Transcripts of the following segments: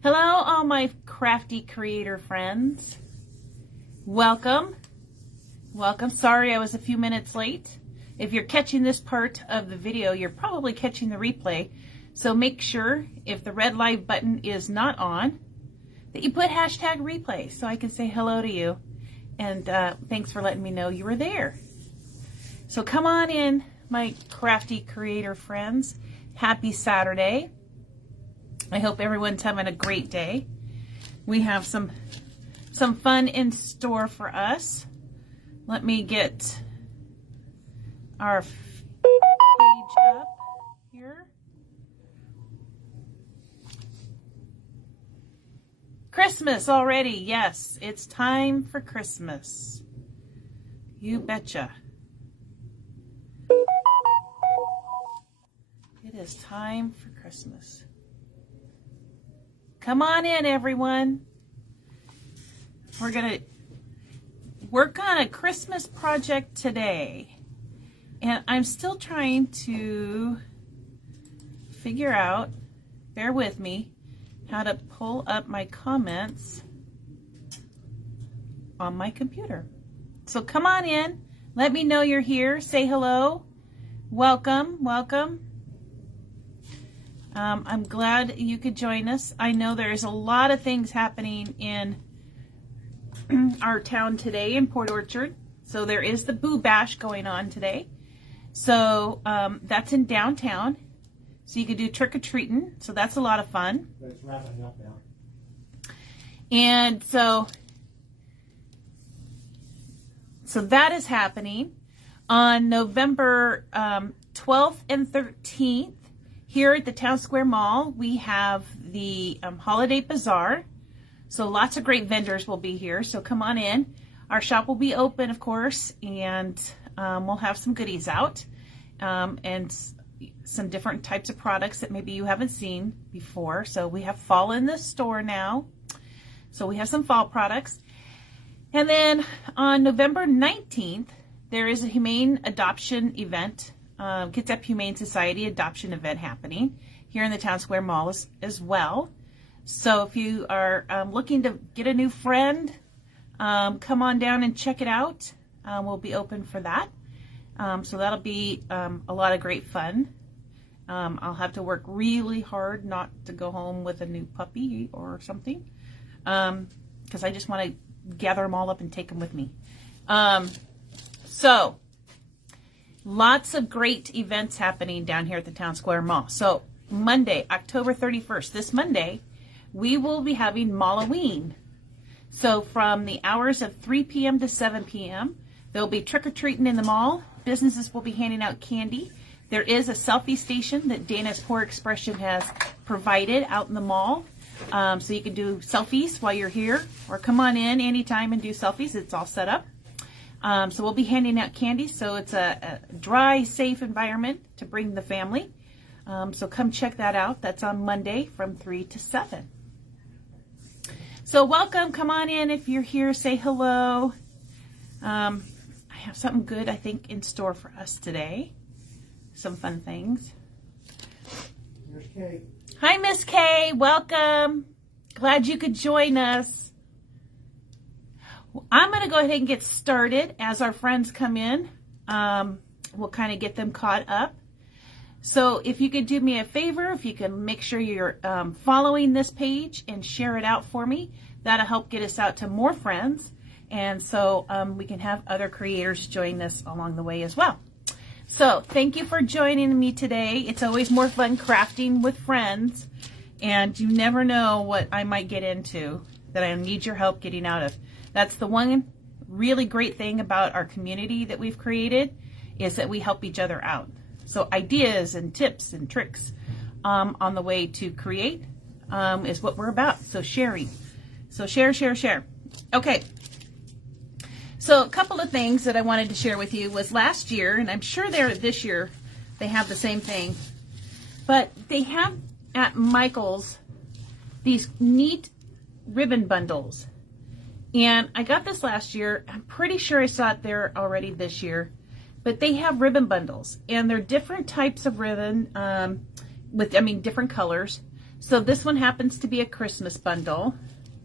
Hello, all my crafty creator friends. Welcome. Welcome. Sorry I was a few minutes late. If you're catching this part of the video, you're probably catching the replay. So make sure, if the red live button is not on, that you put hashtag replay so I can say hello to you. And thanks for letting me know you were there. So come on in, my crafty creator friends. Happy Saturday. I hope everyone's having a great day. We have some fun in store for us. Let me get our page up here. Christmas already. Yes, it's time for Christmas. You betcha. It is time for Christmas. Come on in, everyone. We're going to work on a Christmas project today. And I'm still trying to figure out, bear with me, how to pull up my comments on my computer. So come on in. Let me know you're here. Say hello. Welcome, welcome. I'm glad you could join us. I know there's a lot of things happening in our town today in Port Orchard. So there is the Boo Bash going on today. So that's in downtown. So you could do trick-or-treating. So that's a lot of fun. But it's wrapping up now. And so that is happening on November 12th and 13th. Here at the Town Square Mall, we have the Holiday Bazaar. So lots of great vendors will be here. So come on in. Our shop will be open, of course, and we'll have some goodies out and some different types of products that maybe you haven't seen before. So we have fall in the store now. So we have some fall products. And then on November 19th, there is a humane adoption event. Kitsap Humane Society adoption event happening here in the Town Square Mall as well. So if you are looking to get a new friend, come on down and check it out. We'll be open for that. So that'll be a lot of great fun. I'll have to work really hard not to go home with a new puppy or something, because I just want to gather them all up and take them with me. So lots of great events happening down here at the Town Square Mall. So Monday, October 31st, this Monday, we will be having Malloween. So from the hours of 3 p.m. to 7 p.m., there'll be trick-or-treating in the mall. Businesses will be handing out candy. There is a selfie station that Dana's Pour Expression has provided out in the mall. So you can do selfies while you're here, or come on in anytime and do selfies. It's all set up. So we'll be handing out candy. So it's a dry, safe environment to bring the family. So come check that out. That's on Monday from 3 to 7. So welcome. Come on in if you're here. Say hello. I have something good, I think, in store for us today. Some fun things. Here's Kate. Hi, Miss Kay. Welcome. Glad you could join us. I'm going to go ahead and get started as our friends come in. We'll kind of get them caught up. So if you could do me a favor, if you can make sure you're following this page and share it out for me, that'll help get us out to more friends. And so we can have other creators join us along the way as well. So thank you for joining me today. It's always more fun crafting with friends. And you never know what I might get into that I need your help getting out of. That's the one really great thing about our community that we've created, is that we help each other out. So ideas and tips and tricks on the way to create is what we're about. So sharing. So share, share, share. Okay. So a couple of things that I wanted to share with you was last year, and I'm sure this year they have the same thing, but they have at Michael's these neat ribbon bundles. And I got this last year. I'm pretty sure I saw it there already this year. But they have ribbon bundles, and they're different types of ribbon with, different colors. So this one happens to be a Christmas bundle,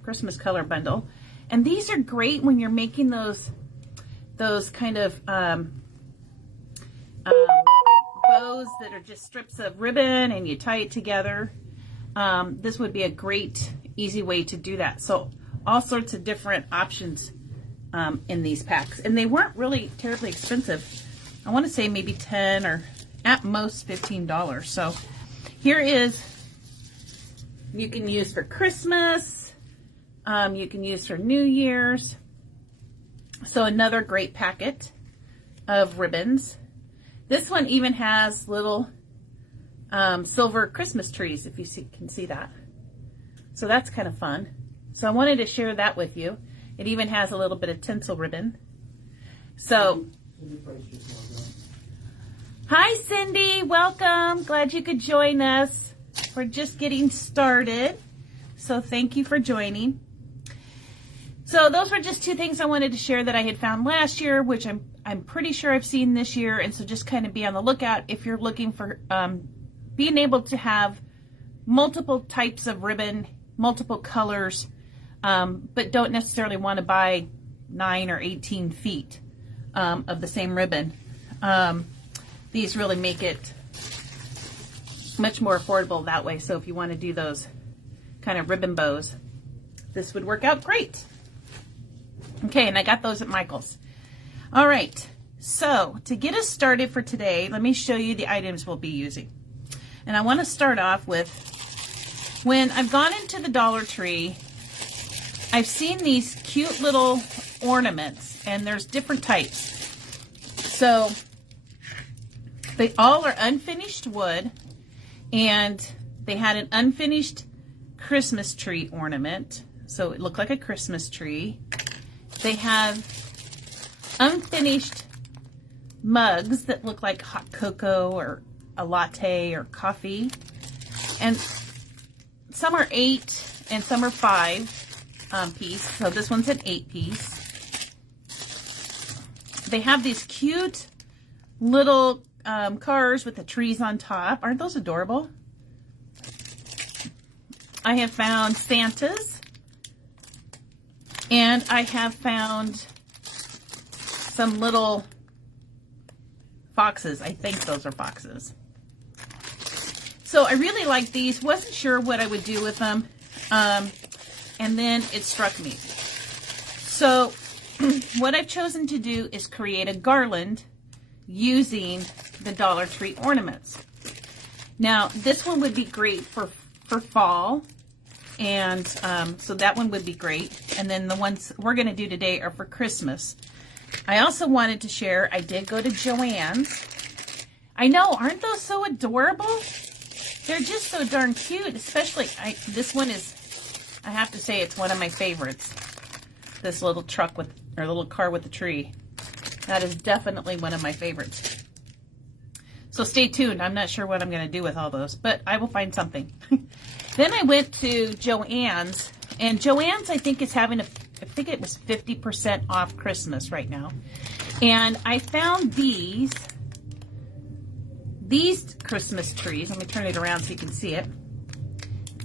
Christmas color bundle. And these are great when you're making those kind of bows that are just strips of ribbon and you tie it together. This would be a great, easy way to do that. So all sorts of different options in these packs. And they weren't really terribly expensive. I want to say maybe 10 or at most $15. So here is, you can use for Christmas. You can use for New Year's. So another great packet of ribbons. This one even has little silver Christmas trees, if you can see that. So that's kind of fun. So I wanted to share that with you. It even has a little bit of tinsel ribbon. So, hi Cindy, welcome. Glad you could join us. We're just getting started. So thank you for joining. So those were just two things I wanted to share that I had found last year, which I'm pretty sure I've seen this year. And so just kind of be on the lookout if you're looking for being able to have multiple types of ribbon, multiple colors, but don't necessarily want to buy 9 or 18 feet of the same ribbon. These really make it much more affordable that way. So if you want to do those kind of ribbon bows, this would work out great. Okay, and I got those at Michael's. All right, so to get us started for today, let me show you the items we'll be using. And I want to start off with, when I've gone into the Dollar Tree, I've seen these cute little ornaments, and there's different types. So they all are unfinished wood, and they had an unfinished Christmas tree ornament, so it looked like a Christmas tree. They have unfinished mugs that look like hot cocoa or a latte or coffee, and some are 8 and some are 5 piece. So this one's an 8 piece. They have these cute little cars with the trees on top. Aren't those adorable? I have found Santas, and I have found some little foxes. I think those are foxes. So I really like these. Wasn't sure what I would do with them. And then it struck me. So what I've chosen to do is create a garland using the Dollar Tree ornaments. Now, this one would be great for fall. And so that one would be great. And then the ones we're going to do today are for Christmas. I also wanted to share, I did go to Joann's. I know, aren't those so adorable? They're just so darn cute, especially, this one is, I have to say, it's one of my favorites. This little truck with, or little car with the tree. That is definitely one of my favorites. So stay tuned. I'm not sure what I'm going to do with all those, but I will find something. Then I went to Joann's, and Joann's I think is having I think it was 50% off Christmas right now. And I found these Christmas trees. Let me turn it around so you can see it.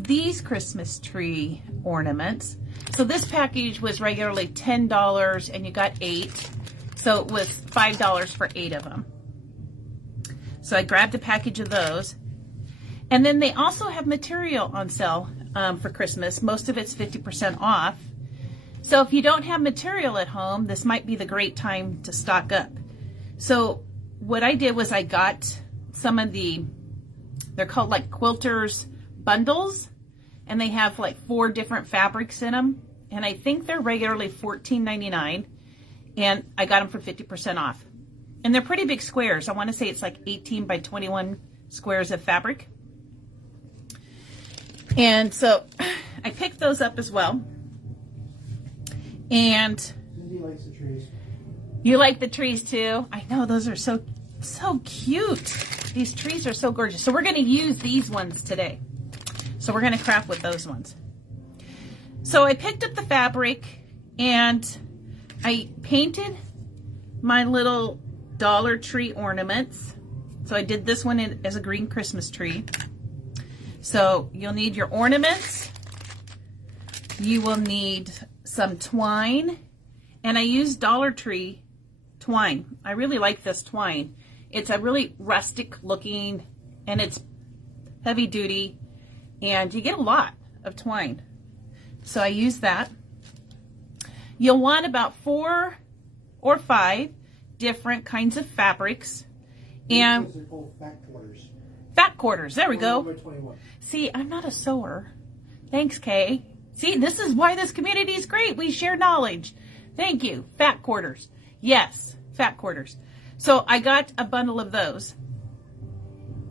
These Christmas tree ornaments. So this package was regularly $10 and you got 8. So it was $5 for 8 of them. So I grabbed a package of those. And then they also have material on sale for Christmas. Most of it's 50% off. So if you don't have material at home, this might be the great time to stock up. So what I did was I got some of they're called like quilters bundles, and they have like 4 different fabrics in them. And I think they're regularly $14.99, and I got them for 50% off. And they're pretty big squares. I want to say it's like 18 by 21 squares of fabric. And so I picked those up as well. And Cindy likes the trees. You like the trees too? I know, those are so cute. These trees are so gorgeous. So we're going to use these ones today. So we're going to craft with those ones. So I picked up the fabric and I painted my little Dollar Tree ornaments. So I did this one as a green Christmas tree. So you'll need your ornaments. You will need some twine. And I use Dollar Tree twine. I really like this twine. It's a really rustic looking, and it's heavy duty, and you get a lot of twine. So I use that. You'll want about 4 or 5 different kinds of fabrics. And These are called fat quarters. Fat quarters, there we go. 21 by 21. See, I'm not a sewer. Thanks, Kay. See, this is why this community is great. We share knowledge. Thank you. Fat quarters. Yes, fat quarters. So I got a bundle of those.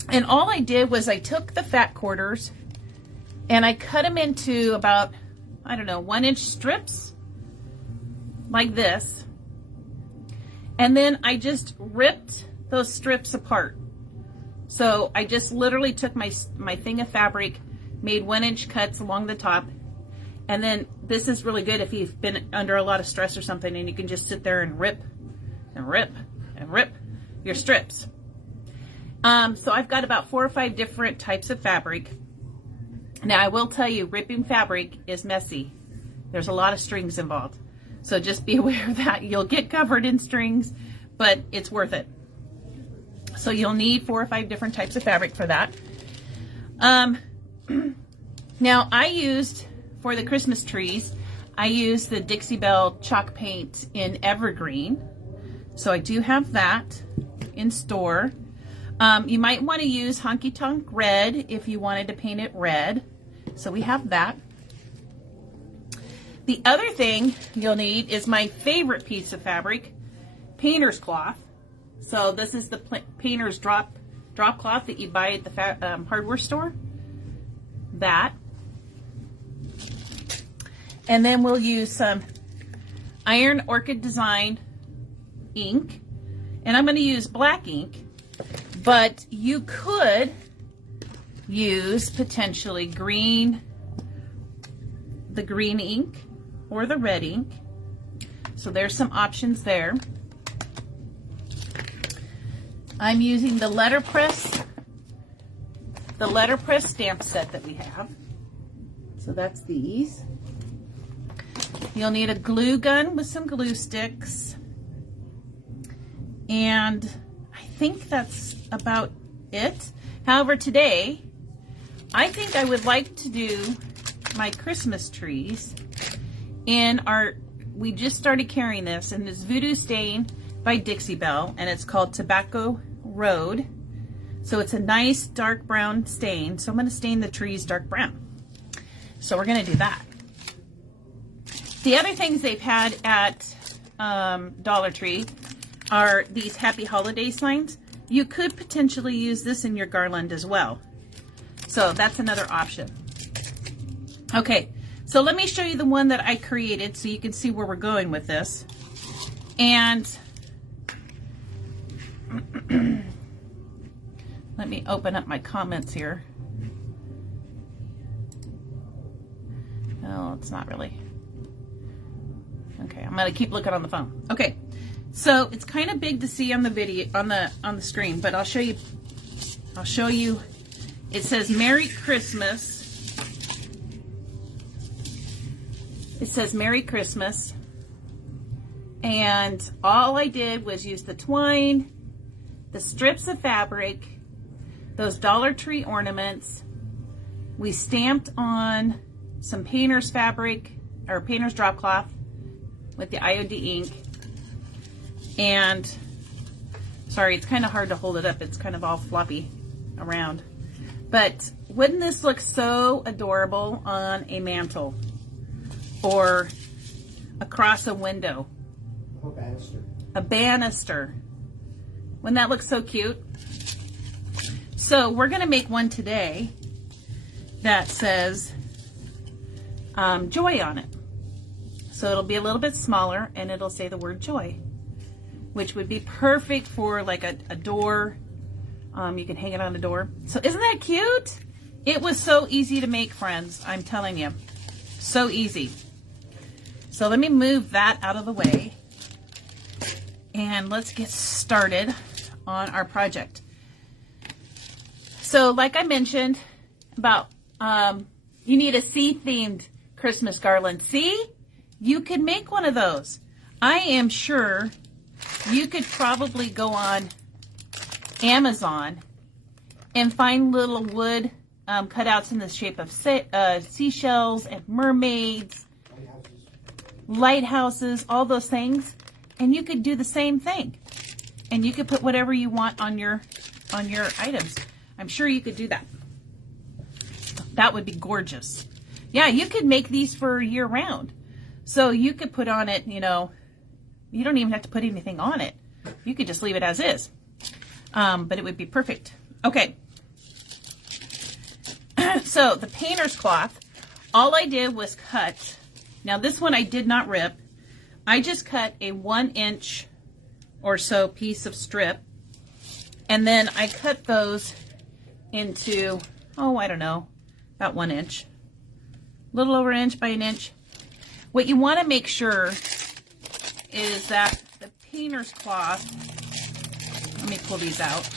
And all I did was I took the fat quarters and I cut them into about, I don't know, 1-inch strips like this. And then I just ripped those strips apart. So I just literally took my thing of fabric, made 1-inch cuts along the top. And then this is really good if you've been under a lot of stress or something, and you can just sit there and rip and rip and rip your strips. So I've got about 4 or 5 different types of fabric. Now I will tell you, ripping fabric is messy. There's a lot of strings involved. So just be aware of that. You'll get covered in strings, but it's worth it. So you'll need 4 or 5 different types of fabric for that. Now I used, for the Christmas trees, I used the Dixie Belle chalk paint in Evergreen. So I do have that in store. You might want to use Honky Tonk Red if you wanted to paint it red. So we have that. The other thing you'll need is my favorite piece of fabric, painter's cloth. So this is the painter's drop cloth that you buy at the hardware store. That. And then we'll use some Iron Orchid Design ink. And I'm going to use black ink. But you could use potentially the green ink or the red ink. So there's some options there. I'm using the letterpress stamp set that we have. So that's these. You'll need a glue gun with some glue sticks. And I think that's about it. However, today, I think I would like to do my Christmas trees in we just started carrying this in this Voodoo Stain by Dixie Belle, and it's called Tobacco Road. So it's a nice dark brown stain. So I'm going to stain the trees dark brown. So we're going to do that. The other things they've had at Dollar Tree are these Happy Holiday signs. You could potentially use this in your garland as well. So that's another option. Okay, so let me show you the one that I created so you can see where we're going with this. And let me open up my comments here. No, it's not really. Okay, I'm gonna keep looking on the phone. Okay, so it's kind of big to see on the video, on the screen, but I'll show you. It says Merry Christmas. It says Merry Christmas. And all I did was use the twine, the strips of fabric, those Dollar Tree ornaments. We stamped on some painter's fabric, or painter's drop cloth with the IOD ink. And, sorry, it's kind of hard to hold it up. It's kind of all floppy around. But wouldn't this look so adorable on a mantle or across a window? A banister. A banister. Wouldn't that look so cute? So we're going to make one today that says joy on it. So it'll be a little bit smaller and it'll say the word joy, which would be perfect for like a door. You can hang it on the door. So isn't that cute? It was so easy to make, friends. I'm telling you. So easy. So let me move that out of the way. And let's get started on our project. So like I mentioned, about, you need a sea-themed Christmas garland. See? You could make one of those. I am sure you could probably go on Amazon and find little wood cutouts in the shape of seashells and mermaids, lighthouses, all those things. And you could do the same thing. And you could put whatever you want on your items. I'm sure you could do that. That would be gorgeous. Yeah, you could make these for year round. So you could put on it, you know, you don't even have to put anything on it. You could just leave it as is. But it would be perfect. Okay. So the painter's cloth, all I did was cut. Now this one I did not rip. I just cut a 1 inch or so piece of strip. And then I cut those into, oh, I don't know, about 1 inch. A little over an inch by an inch. What you want to make sure is that the painter's cloth, let me pull these out.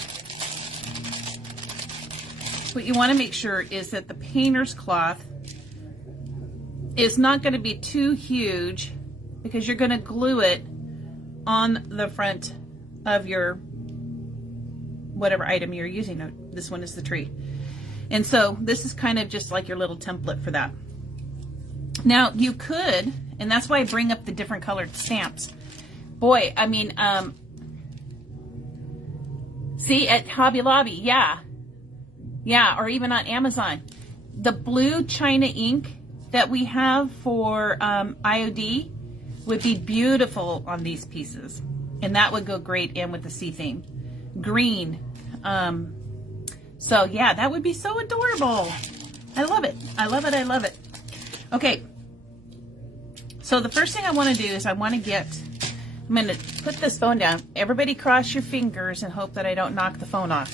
What you want to make sure is that the painter's cloth is not going to be too huge, because you're going to glue it on the front of your whatever item you're using. No, this one is the tree. And so this is kind of just like your little template for that. Now you could, and that's why I bring up the different colored stamps. Boy, I mean, see at Hobby Lobby, yeah, or even on Amazon, the blue China ink that we have for IOD would be beautiful on these pieces, and that would go great in with the sea theme. Green, so yeah, that would be so adorable. I love it. I love it. I love it. Okay, so the first thing I want to do is I'm going to put this phone down. Everybody cross your fingers and hope that I don't knock the phone off.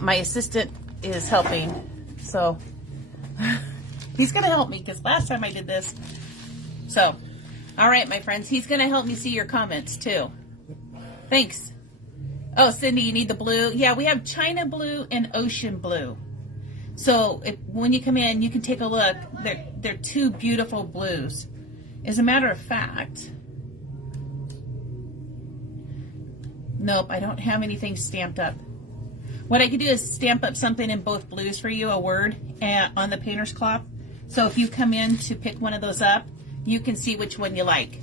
My assistant is helping, so he's going to help me, because last time I did this. So, all right, my friends, he's going to help me see your comments too. Thanks. Oh, Cindy, you need the blue? Yeah, we have China blue and ocean blue. So when you come in, you can take a look. They're two beautiful blues. As a matter of fact, nope, I don't have anything stamped up. What I could do is stamp up something in both blues for you, a word, on the painter's cloth. So if you come in to pick one of those up, you can see which one you like.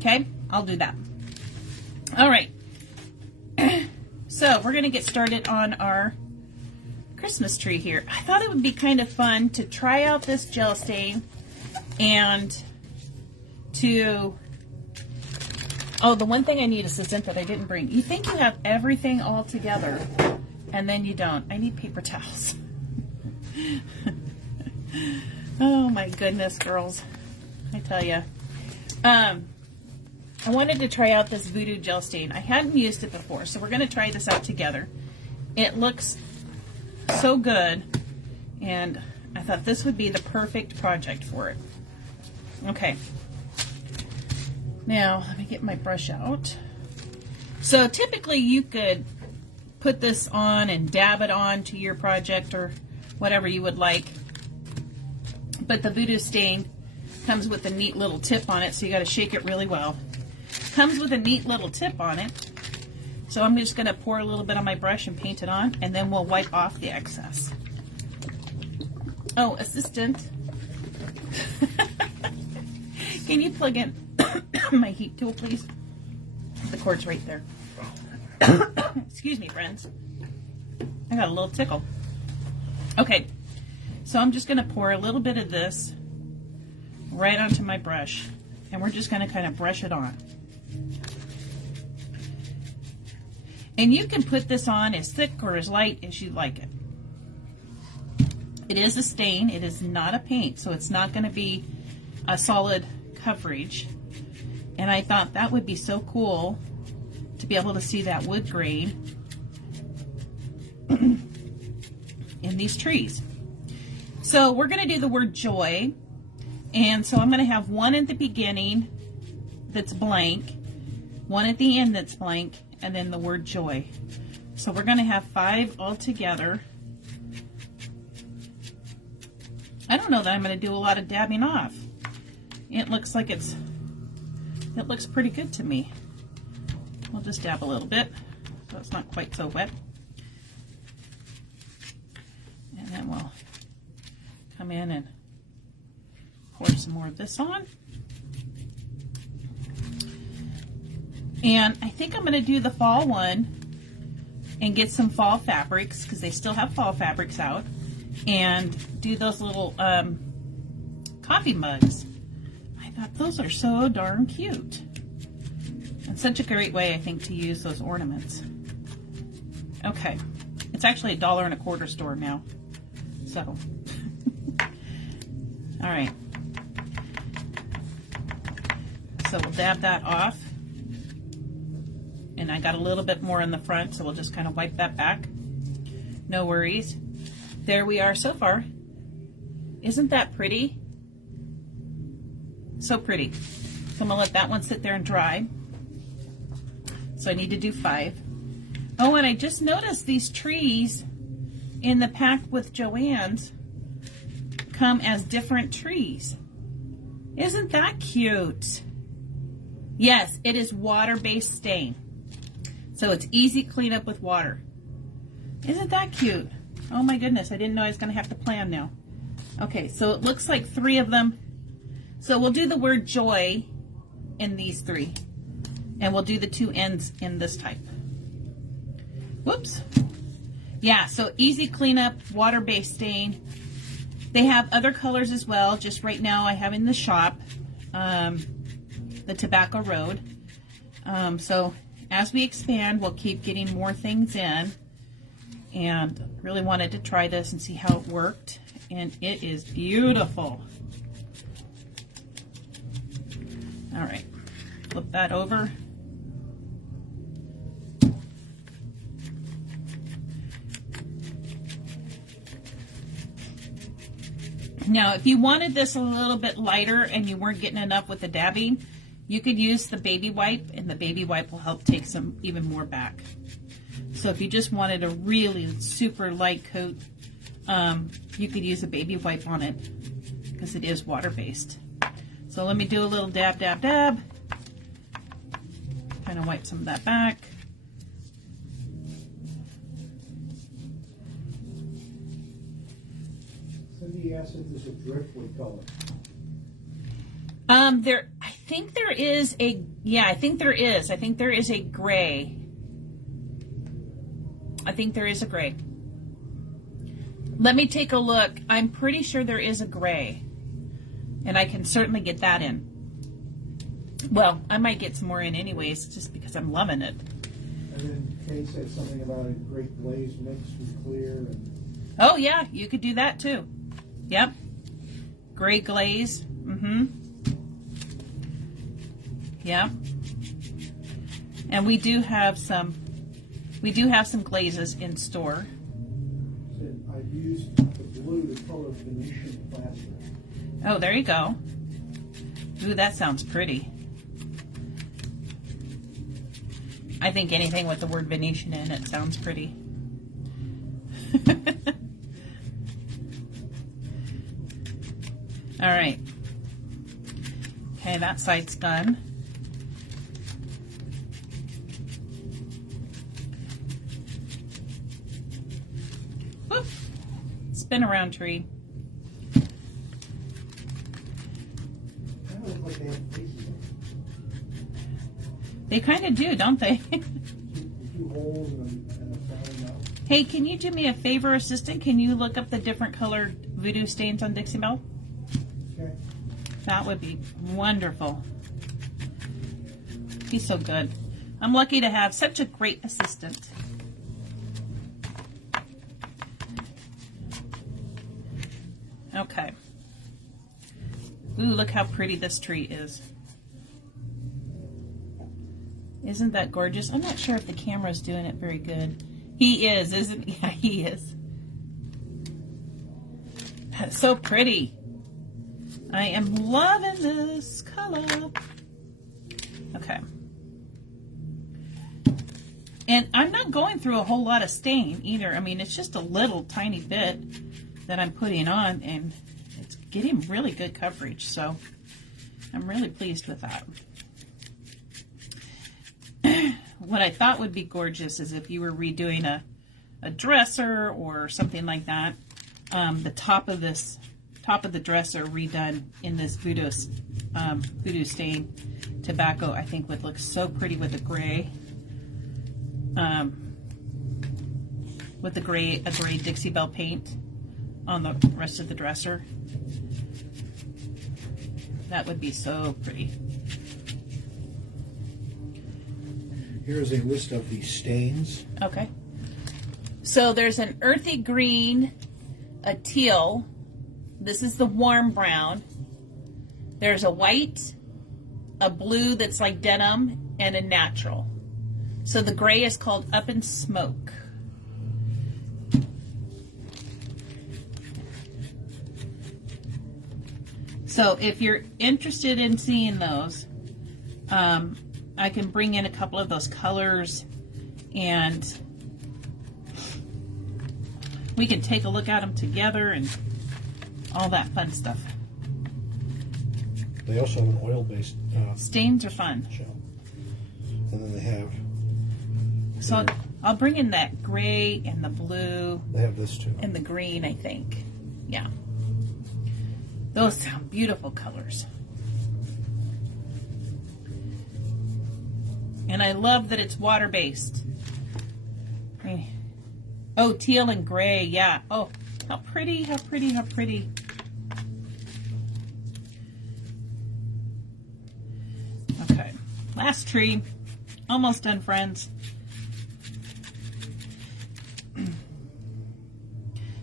Okay, I'll do that. All right. So we're going to get started on our Christmas tree here. I thought it would be kind of fun to try out this gel stain and to, oh, the one thing I need is this info that I didn't bring. You think you have everything all together, and then you don't. I need paper towels. Oh my goodness, girls. I tell you. I wanted to try out this Voodoo gel stain. I hadn't used it before, so we're going to try this out together. It looks so good, and I thought this would be the perfect project for it. Okay. Now, let me get my brush out. So typically you could put this on and dab it on to your project or whatever you would like. But the Voodoo stain comes with a neat little tip on it, so you got to shake it really well. Comes with a neat little tip on it. So I'm just going to pour a little bit on my brush and paint it on, and then we'll wipe off the excess. Oh, assistant. Can you plug in my heat tool, please? The cord's right there. Excuse me, friends. I got a little tickle. Okay, so I'm just going to pour a little bit of this right onto my brush, and we're just going to kind of brush it on. And you can put this on as thick or as light as you like it. It is a stain. It is not a paint, so it's not going to be a solid coverage. And I thought that would be so cool to be able to see that wood grain in these trees. So we're going to do the word joy. And so I'm going to have one at the beginning that's blank, one at the end that's blank, and then the word joy. So we're going to have 5 all together. I don't know that I'm going to do a lot of dabbing off. It looks like it looks pretty good to me. We'll just dab a little bit so it's not quite so wet. And then we'll come in and pour some more of this on. And I think I'm going to do the fall one and get some fall fabrics, because they still have fall fabrics out, and do those little coffee mugs. I thought those are so darn cute. It's such a great way, I think, to use those ornaments. Okay, it's actually $1.25 store now, so. All right, so we'll dab that off. And I got a little bit more in the front, so we'll just kind of wipe that back. No worries. There we are so far. Isn't that pretty? So pretty. So I'm gonna let that one sit there and dry. So I need to do 5. Oh, and I just noticed these trees in the pack with Joann's come as different trees. Isn't that cute? Yes, it is water-based stain. So it's easy cleanup with water. Isn't that cute? Oh my goodness, I didn't know I was going to have to plan now. Okay, so it looks like 3 of them. So we'll do the word joy in these 3. And we'll do the 2 ends in this type. Whoops. Yeah, so easy cleanup, water-based stain. They have other colors as well. Just right now I have in the shop the Tobacco Road. So as we expand, we'll keep getting more things in, and really wanted to try this and see how it worked, and it is beautiful. All right, flip that over. Now, if you wanted this a little bit lighter and you weren't getting enough with the dabbing, you could use the baby wipe, and the baby wipe will help take some even more back. So if you just wanted a really super light coat, you could use a baby wipe on it, because it is water-based. So let me do a little dab, dab, dab. Kind of wipe some of that back. Cindy asked if there's a driftwood color. I think there is a, yeah, I think there is. I think there is a gray. I think there is a gray. Let me take a look. I'm pretty sure there is a gray, and I can certainly get that in. Well, I might get some more in anyways, just because I'm loving it. And then Kate said something about a great glaze mixed with clear. And oh yeah, you could do that too. Yep. Gray glaze. Mm-hmm. Yeah. And we do have some glazes in store. said I've used the blue to color Venetian plaster. Oh, there you go. Ooh, that sounds pretty. I think anything with the word Venetian in it sounds pretty. All right. Okay, that side's done. Whoop. Spin around tree. Kind of look like they have faces on They kind of do, don't they? it. Two holes and a falling out. Hey, can you do me a favor, assistant? Can you look up the different colored voodoo stains on Dixie Belle? Okay. That would be wonderful. He's so good. I'm lucky to have such a great assistant. Okay. Ooh, look how pretty this tree is. Isn't that gorgeous? I'm not sure if the camera's doing it very good. He is, isn't he? Yeah, he is. That's so pretty. I am loving this color. Okay. And I'm not going through a whole lot of stain either. I mean, it's just a little tiny bit that I'm putting on, and it's getting really good coverage, so I'm really pleased with that. What I thought would be gorgeous is if you were redoing a dresser or something like that, the top of the dresser redone in this voodoo stain tobacco, I think would look so pretty with the gray. With a gray Dixie Belle paint on the rest of the dresser. That would be so pretty. Here's a list of the stains. Okay. So there's an earthy green, a teal. This is the warm brown. There's a white, a blue that's like denim, and a natural. So the gray is called Up in Smoke. So if you're interested in seeing those, I can bring in a couple of those colors and we can take a look at them together and all that fun stuff. They also have an oil-based stains are fun. shell. And then they have... So I'll bring in that gray and the blue. They have this too. And the green, I think. Yeah. Those sound beautiful colors. And I love that it's water-based. Oh, teal and gray, yeah. Oh, how pretty, how pretty, how pretty. Okay, last tree. Almost done, friends.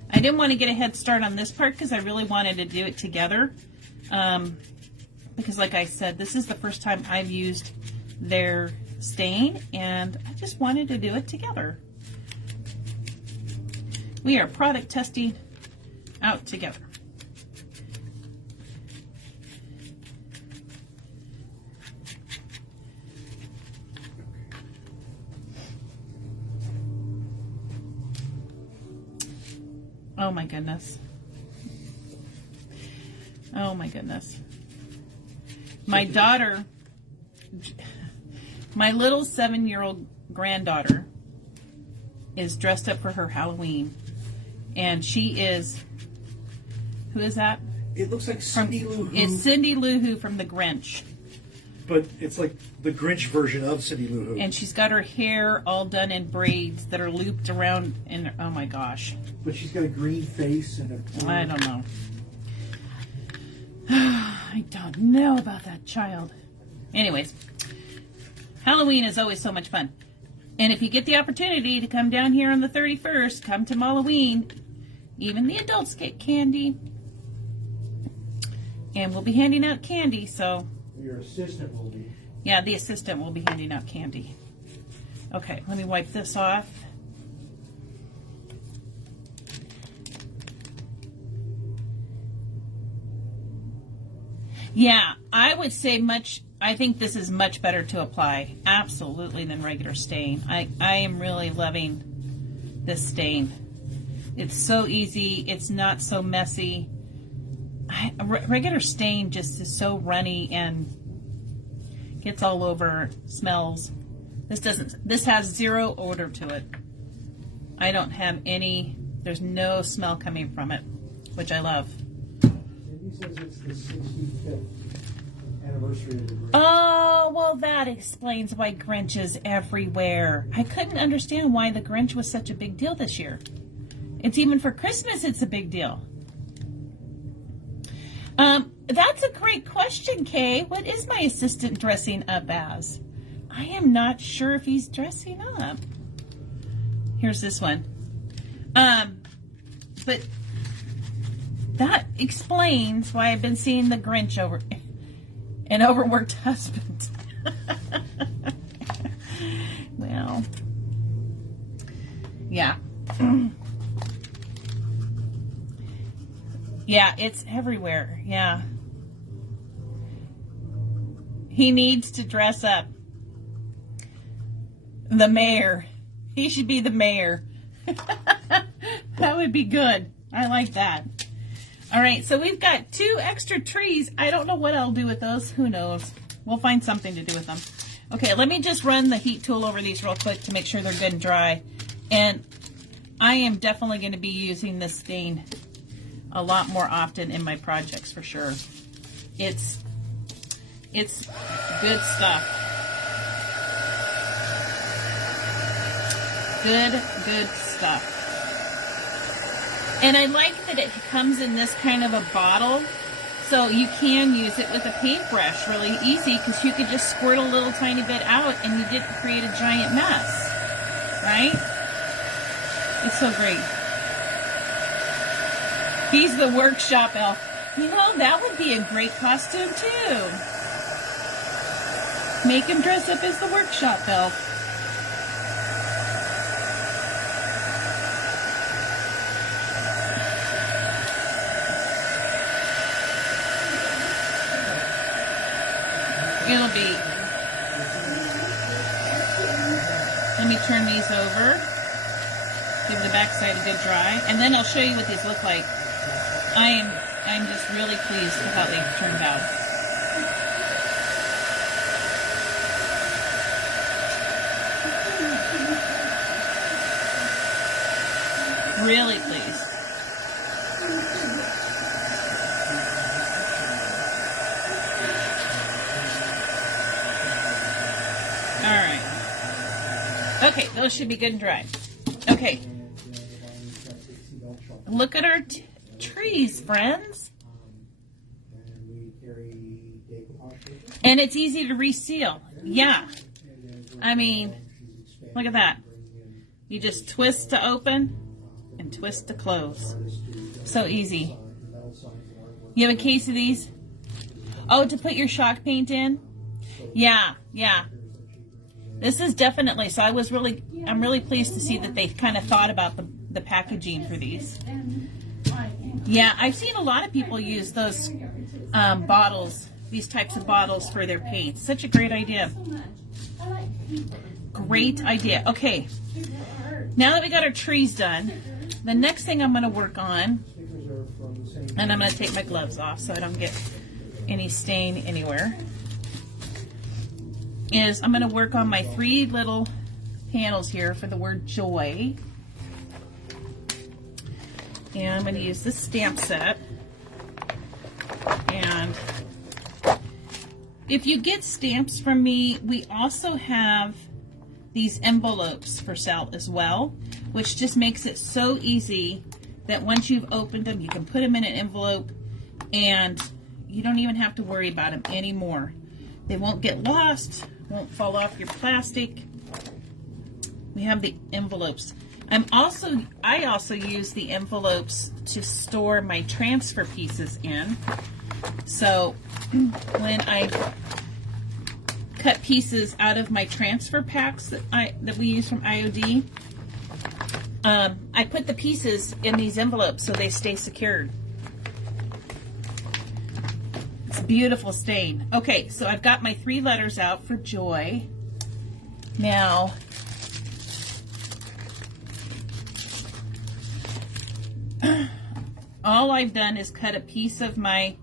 I didn't want to get a head start on this part because I really wanted to do it together. Because like I said, this is the first time I've used their stain and I just wanted to do it together. We are product testing out together. Oh my goodness. Oh my goodness. My daughter, my little 7-year-old granddaughter is dressed up for her Halloween. And she is, who is that? It looks like Cindy Lou Who. It's Cindy Lou Who from The Grinch. But it's like the Grinch version of Cindy Lou Who. And she's got her hair all done in braids that are looped around, and oh my gosh. But she's got a green face and a... I don't know. I don't know about that child. Anyways, Halloween is always so much fun. And if you get the opportunity to come down here on the 31st, come to Halloween. Even the adults get candy. And we'll be handing out candy, so... Your assistant will be. Yeah, the assistant will be handing out candy. Okay, let me wipe this off. Yeah, I would say I think this is much better to apply, absolutely, than regular stain. I am really loving this stain. It's so easy. It's not so messy. Regular stain just is so runny and gets all over, smells. This has zero odor to it. I don't have any, there's no smell coming from it, which I love. He says it's the 65th anniversary of the Grinch. Oh, well, that explains why Grinch is everywhere. I couldn't understand why the Grinch was such a big deal this year. It's even for Christmas, it's a big deal. That's a great question, Kay. What is my assistant dressing up as? I am not sure if he's dressing up. Here's this one. But that explains why I've been seeing the Grinch over an overworked husband. Well, yeah. Yeah, it's everywhere. Yeah. He needs to dress up. The mayor. He should be the mayor. That would be good. I like that. All right, so we've got 2 extra trees. I don't know what I'll do with those. Who knows? We'll find something to do with them. Okay, let me just run the heat tool over these real quick to make sure they're good and dry. And I am definitely going to be using this stain a lot more often in my projects for sure. It's good stuff. Good stuff. And I like that it comes in this kind of a bottle, so you can use it with a paintbrush really easy, because you could just squirt a little tiny bit out and you didn't create a giant mess, right? It's so great. He's the workshop elf. You know, that would be a great costume too. Make him dress up as the workshop elf. It'll be, let me turn these over, give the back side a good dry, and then I'll show you what these look like. I'm just really pleased with how they've turned out. Really pleased. All right. Okay, those should be good and dry. Okay. Look at our trees, friends. And it's easy to reseal. Yeah. I mean, look at that. You just twist to open and twist to close. So easy. You have a case of these? Oh, to put your shock paint in? Yeah, yeah. This is definitely, so I'm really pleased to see that they kind of thought about the packaging for these. Yeah, I've seen a lot of people use those bottles, these types of bottles for their paint. Such a great idea. Great idea. Okay, now that we got our trees done, the next thing I'm going to work on, and I'm going to take my gloves off so I don't get any stain anywhere, is I'm going to work on my 3 little panels here for the word joy. And I'm going to use this stamp set. And if you get stamps from me, we also have these envelopes for sale as well, which just makes it so easy that once you've opened them, you can put them in an envelope and you don't even have to worry about them anymore. They won't get lost, won't fall off your plastic. We have the envelopes. I also use the envelopes to store my transfer pieces in. So when I cut pieces out of my transfer packs that we use from IOD, I put the pieces in these envelopes so they stay secured. It's a beautiful stain. Okay, so I've got my 3 letters out for joy. Now, all I've done is cut a piece of my,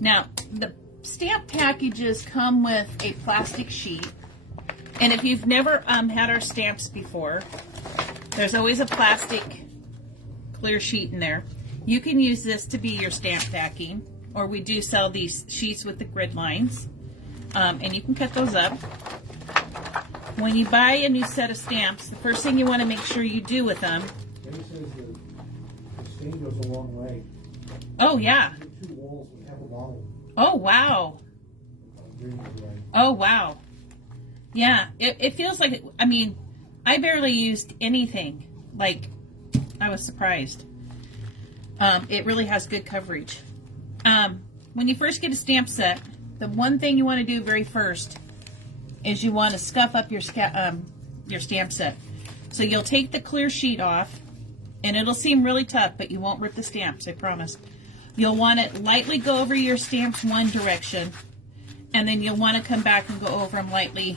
now the stamp packages come with a plastic sheet, and if you've never had our stamps before, there's always a plastic clear sheet in there. You can use this to be your stamp backing, or we do sell these sheets with the grid lines, and you can cut those up. When you buy a new set of stamps, the first thing you want to make sure you do with them. Jenny says the stain goes a long way. Oh yeah. 2 walls with half a bottle. Oh wow. Oh wow. Yeah, it feels like, I mean, I barely used anything. Like, I was surprised. It really has good coverage. When you first get a stamp set, the one thing you want to do very first is you want to scuff up your stamp set. So you'll take the clear sheet off, and it'll seem really tough, but you won't rip the stamps, I promise. You'll want to lightly go over your stamps one direction, and then you'll want to come back and go over them lightly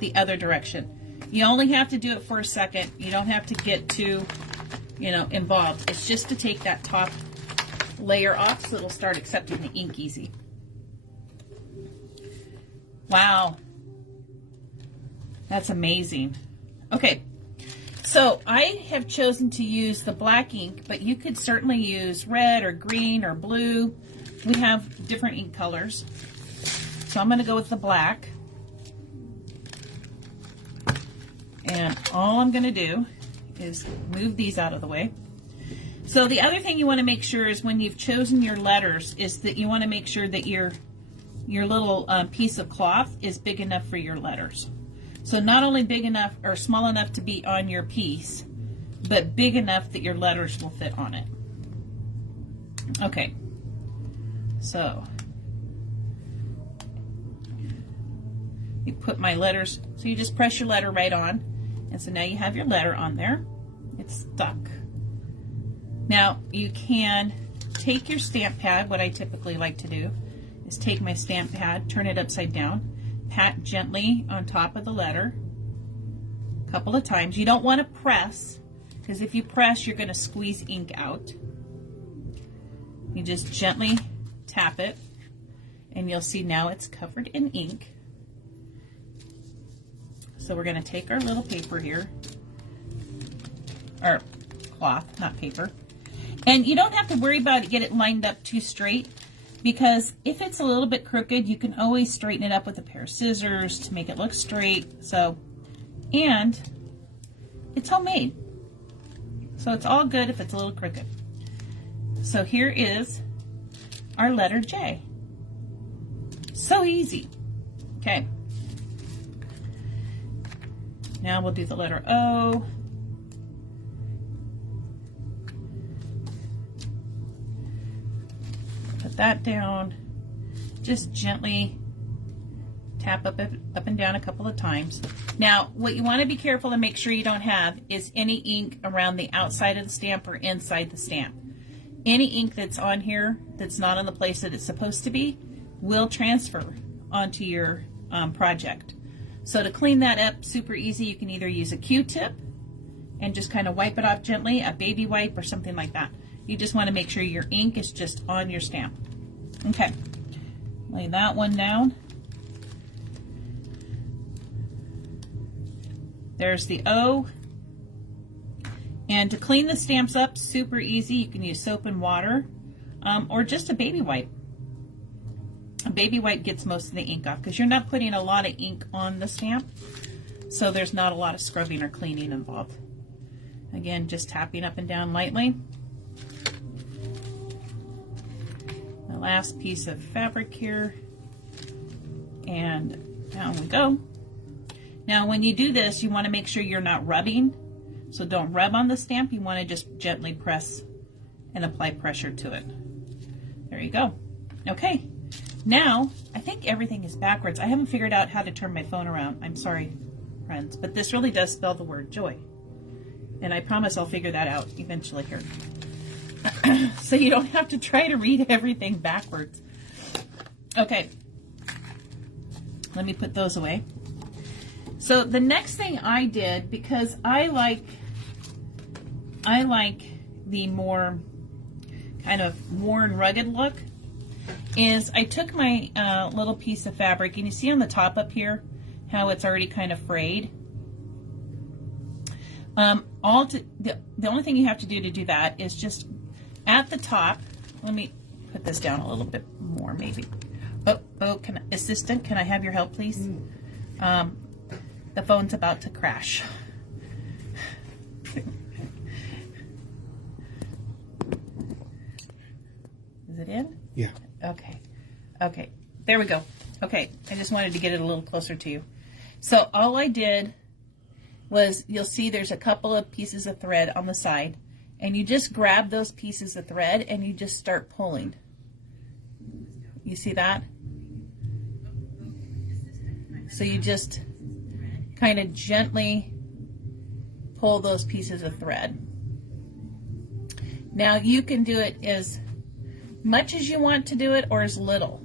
the other direction. You only have to do it for a second. You don't have to get too, involved. It's just to take that top layer off so it'll start accepting the ink easy. Wow. That's amazing. Okay, so I have chosen to use the black ink, but you could certainly use red or green or blue. We have different ink colors. So I'm going to go with the black. And all I'm going to do is move these out of the way. So the other thing you want to make sure is when you've chosen your letters is that you want to make sure that your little piece of cloth is big enough for your letters. So not only big enough or small enough to be on your piece, but big enough that your letters will fit on it. Okay, so you put my letters, so you just press your letter right on, and so now you have your letter on there. It's stuck. Now you can take your stamp pad. What I typically like to do is take my stamp pad, turn it upside down, pat gently on top of the letter a couple of times. You don't want to press, because if you press, you're going to squeeze ink out. You just gently tap it, and you'll see now it's covered in ink. So we're going to take our little paper here, or cloth, not paper. And you don't have to worry about it, get it lined up too straight, because if it's a little bit crooked, you can always straighten it up with a pair of scissors to make it look straight. So, and it's homemade. So it's all good if it's a little crooked. So here is our letter J. So easy. Okay. Now we'll do the letter O. Put that down. Just gently tap up and down a couple of times. Now, what you want to be careful and make sure you don't have is any ink around the outside of the stamp or inside the stamp. Any ink that's on here that's not on the place that it's supposed to be will transfer onto your project. So to clean that up super easy, you can either use a Q-tip and just kind of wipe it off gently, a baby wipe or something like that. You just want to make sure your ink is just on your stamp. Okay, lay that one down. There's the O. And to clean the stamps up, super easy. You can use soap and water or just a baby wipe. A baby wipe gets most of the ink off because you're not putting a lot of ink on the stamp, so there's not a lot of scrubbing or cleaning involved. Again, just tapping up and down lightly. The last piece of fabric here, and down we go. Now when you do this, you want to make sure you're not rubbing, so don't rub on the stamp. You want to just gently press and apply pressure to it. There you go. Okay. Now, I think everything is backwards. I haven't figured out how to turn my phone around. I'm sorry, friends, but this really does spell the word joy. And I promise I'll figure that out eventually here. So you don't have to try to read everything backwards. Okay. Let me put those away. So the next thing I did, because I like the more kind of worn, rugged look, is I took my little piece of fabric, and you see on the top up here how it's already kind of frayed. The only thing you have to do that is just at the top, let me put this down a little bit more maybe. Assistant, can I have your help please? The phone's about to crash. Is it in? Yeah. Okay. Okay. There we go. Okay. I just wanted to get it a little closer to you. So all I did was, you'll see there's a couple of pieces of thread on the side, and you just grab those pieces of thread and you just start pulling. You see that? So you just kind of gently pull those pieces of thread. Now you can do it as much as you want to do it or as little.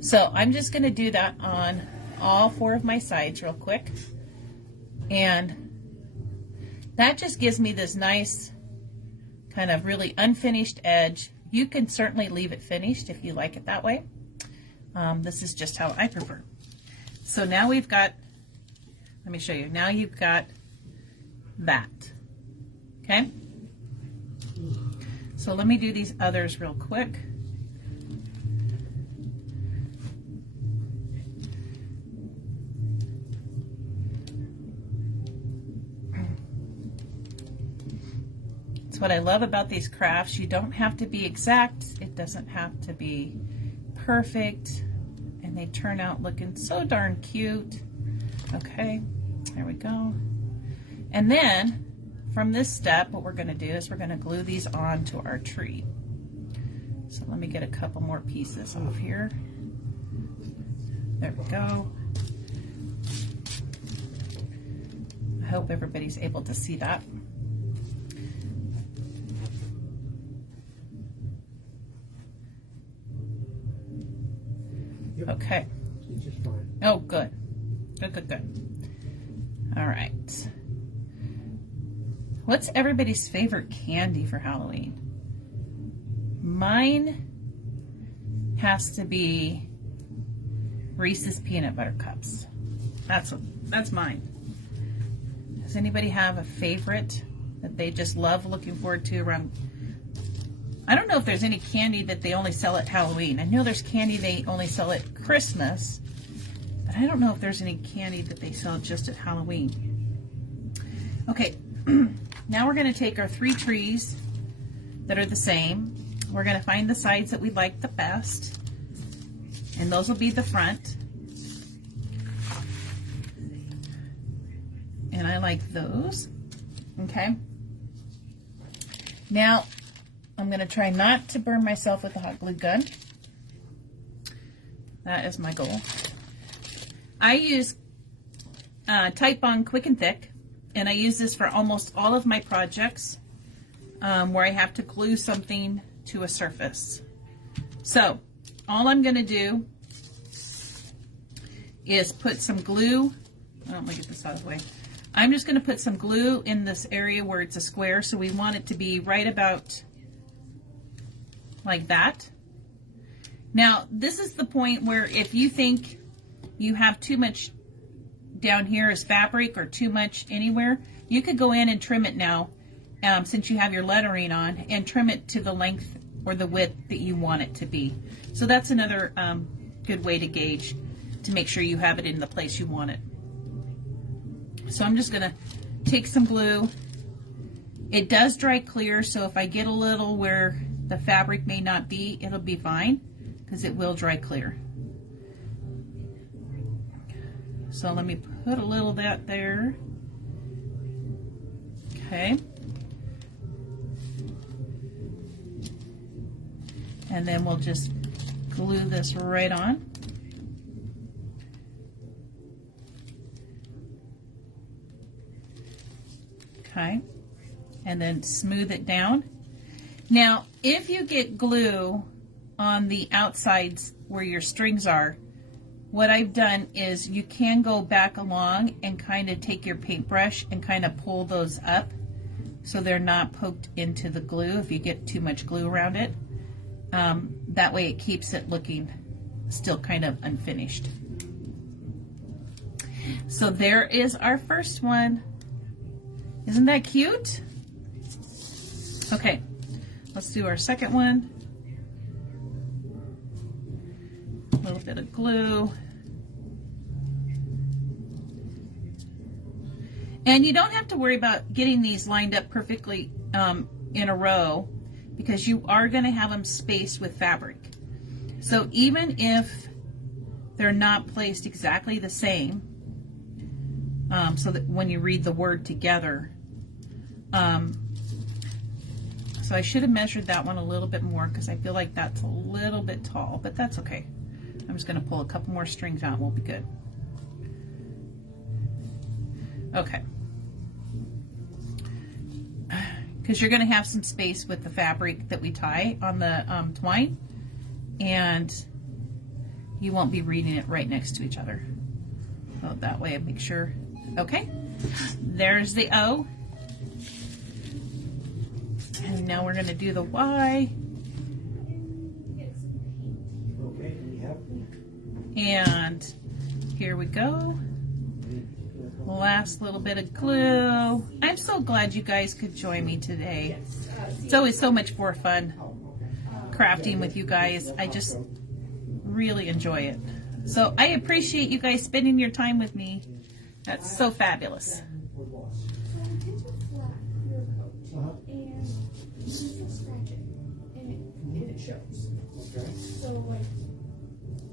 So I'm just going to do that on all four of my sides real quick. And that just gives me this nice kind of really unfinished edge, You can certainly leave it finished if you like it that way. This is just how I prefer. So now we've got, let me show you. Now you've got that. Okay? So let me do these others real quick. It's what I love about these crafts. You don't have to be exact. It doesn't have to be perfect. And they turn out looking so darn cute. Okay, there we go. And then from this step, what we're going to do is we're going to glue these onto our tree. So let me get a couple more pieces off here. There we go. I hope everybody's able to see that. Okay. Oh, good. Good, good, good. All right. What's everybody's favorite candy for Halloween? Mine has to be Reese's Peanut Butter Cups. That's mine. Does anybody have a favorite that they just love looking forward to around? I don't know if there's any candy that they only sell at Halloween. I know there's candy they only sell at Christmas, but I don't know if there's any candy that they sell just at Halloween. Okay, now we're going to take our 3 trees that are the same. We're going to find the sides that we like the best, and those will be the front. And I like those. Okay. Now, I'm going to try not to burn myself with a hot glue gun. That is my goal. I use Type On Quick and Thick, and I use this for almost all of my projects where I have to glue something to a surface. So, all I'm going to do is put some glue. Let me get this out of the way. I'm just going to put some glue in this area where it's a square, so we want it to be right about like that. Now, this is the point where if you think you have too much down here as fabric or too much anywhere, you could go in and trim it now, since you have your lettering on, and trim it to the length or the width that you want it to be. So that's another good way to gauge to make sure you have it in the place you want it. So I'm just going to take some glue. It does dry clear, so if I get a little where the fabric may not be, it'll be fine because it will dry clear. So let me put a little of that there. Okay. And then we'll just glue this right on. Okay. And then smooth it down. Now, if you get glue on the outsides where your strings are, what I've done is you can go back along and kind of take your paintbrush and kind of pull those up so they're not poked into the glue if you get too much glue around it. That way it keeps it looking still kind of unfinished. So there is our first one. Isn't that cute? Okay, let's do our second one. A little bit of glue. And you don't have to worry about getting these lined up perfectly in a row, because you are going to have them spaced with fabric. So even if they're not placed exactly the same, so that when you read the word together, so I should have measured that one a little bit more because I feel like that's a little bit tall, but that's okay. I'm just going to pull a couple more strings out and we'll be good. Okay. Because you're going to have some space with the fabric that we tie on the twine, and you won't be reading it right next to each other. So that way I make sure. Okay, there's the O. And now we're going to do the Y. And here we go. Last little bit of glue. I'm so glad you guys could join me today. It's always so much more fun crafting with you guys. I just really enjoy it. So I appreciate you guys spending your time with me. That's so fabulous. It shows. Okay. So like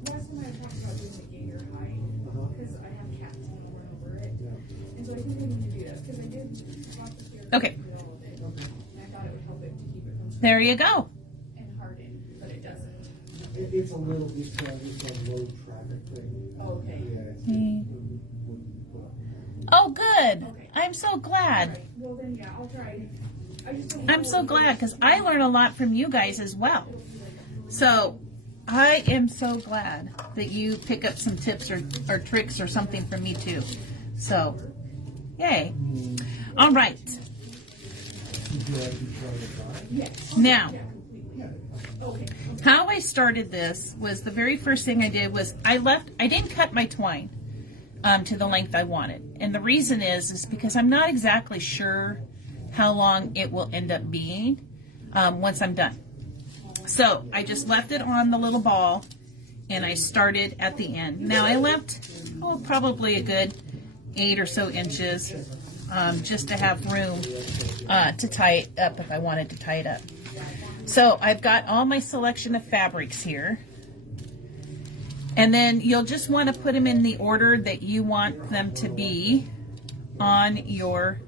last time I talked about doing the gator hide because I have cats and I run over it. Yeah. And so I think I need to do this because I did want to hear okay. all of it. Okay. And I thought it would help it to keep it from there you go. And harden, but it doesn't. It's a little it's a low traffic thing. Okay. Yeah. Oh good. Okay. I'm so glad. Right. Well then yeah, I'll try. I'm so glad because I learn a lot from you guys as well. So I am so glad that you pick up some tips or tricks or something from me too. So, yay. All right. Now, how I started this was the very first thing I did was I didn't cut my twine to the length I wanted. And the reason is because I'm not exactly sure how long it will end up being once I'm done. So I just left it on the little ball and I started at the end. Now I left probably a good 8 or so inches just to have room to tie it up if I wanted to tie it up. So I've got all my selection of fabrics here. And then you'll just want to put them in the order that you want them to be on your...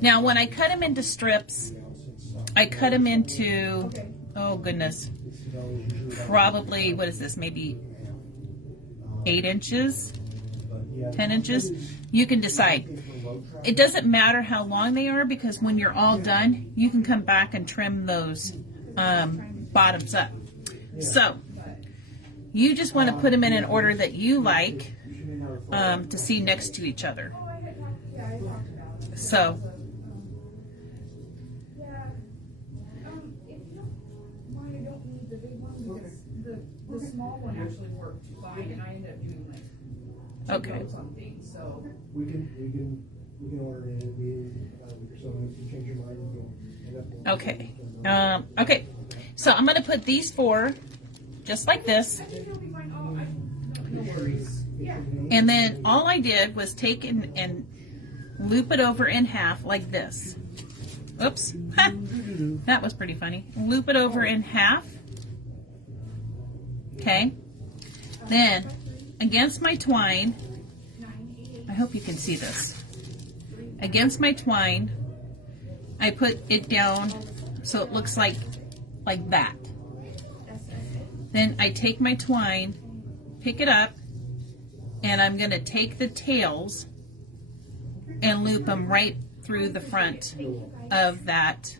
Now, when I cut them into strips, I cut them into, oh goodness, probably, what is this, maybe 8 inches, 10 inches? You can decide. It doesn't matter how long they are because when you're all done, you can come back and trim those bottoms up. So, you just want to put them in an order that you like to see next to each other. So... The small one actually worked fine, and I ended up doing like something. So we can order it. So if you change your mind, we can. Okay. Okay. So I'm going to put these 4 just like this. I think it'll be fine. No worries. Yeah. And then all I did was take and loop it over in half like this. Oops. That was pretty funny. Loop it over in half. Okay. Then against my twine, I hope you can see this. Against my twine, I put it down so it looks like that. Then I take my twine, pick it up, and I'm going to take the tails and loop them right through the front of that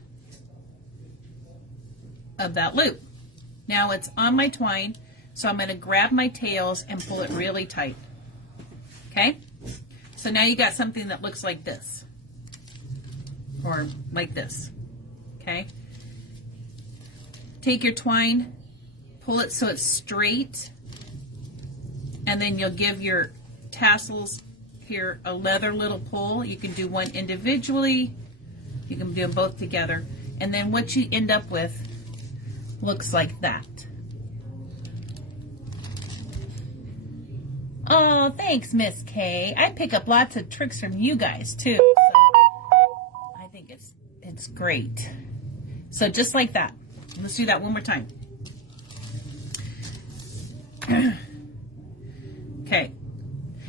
loop. Now it's on my twine, so I'm going to grab my tails and pull it really tight. Okay? So now you got something that looks like this. Or like this. Okay? Take your twine, pull it so it's straight, and then you'll give your tassels here a leather little pull. You can do one individually, you can do them both together, and then what you end up with looks like that. Oh, thanks, Miss Kay. I pick up lots of tricks from you guys too. So I think it's great. So just like that. Let's do that one more time. Okay.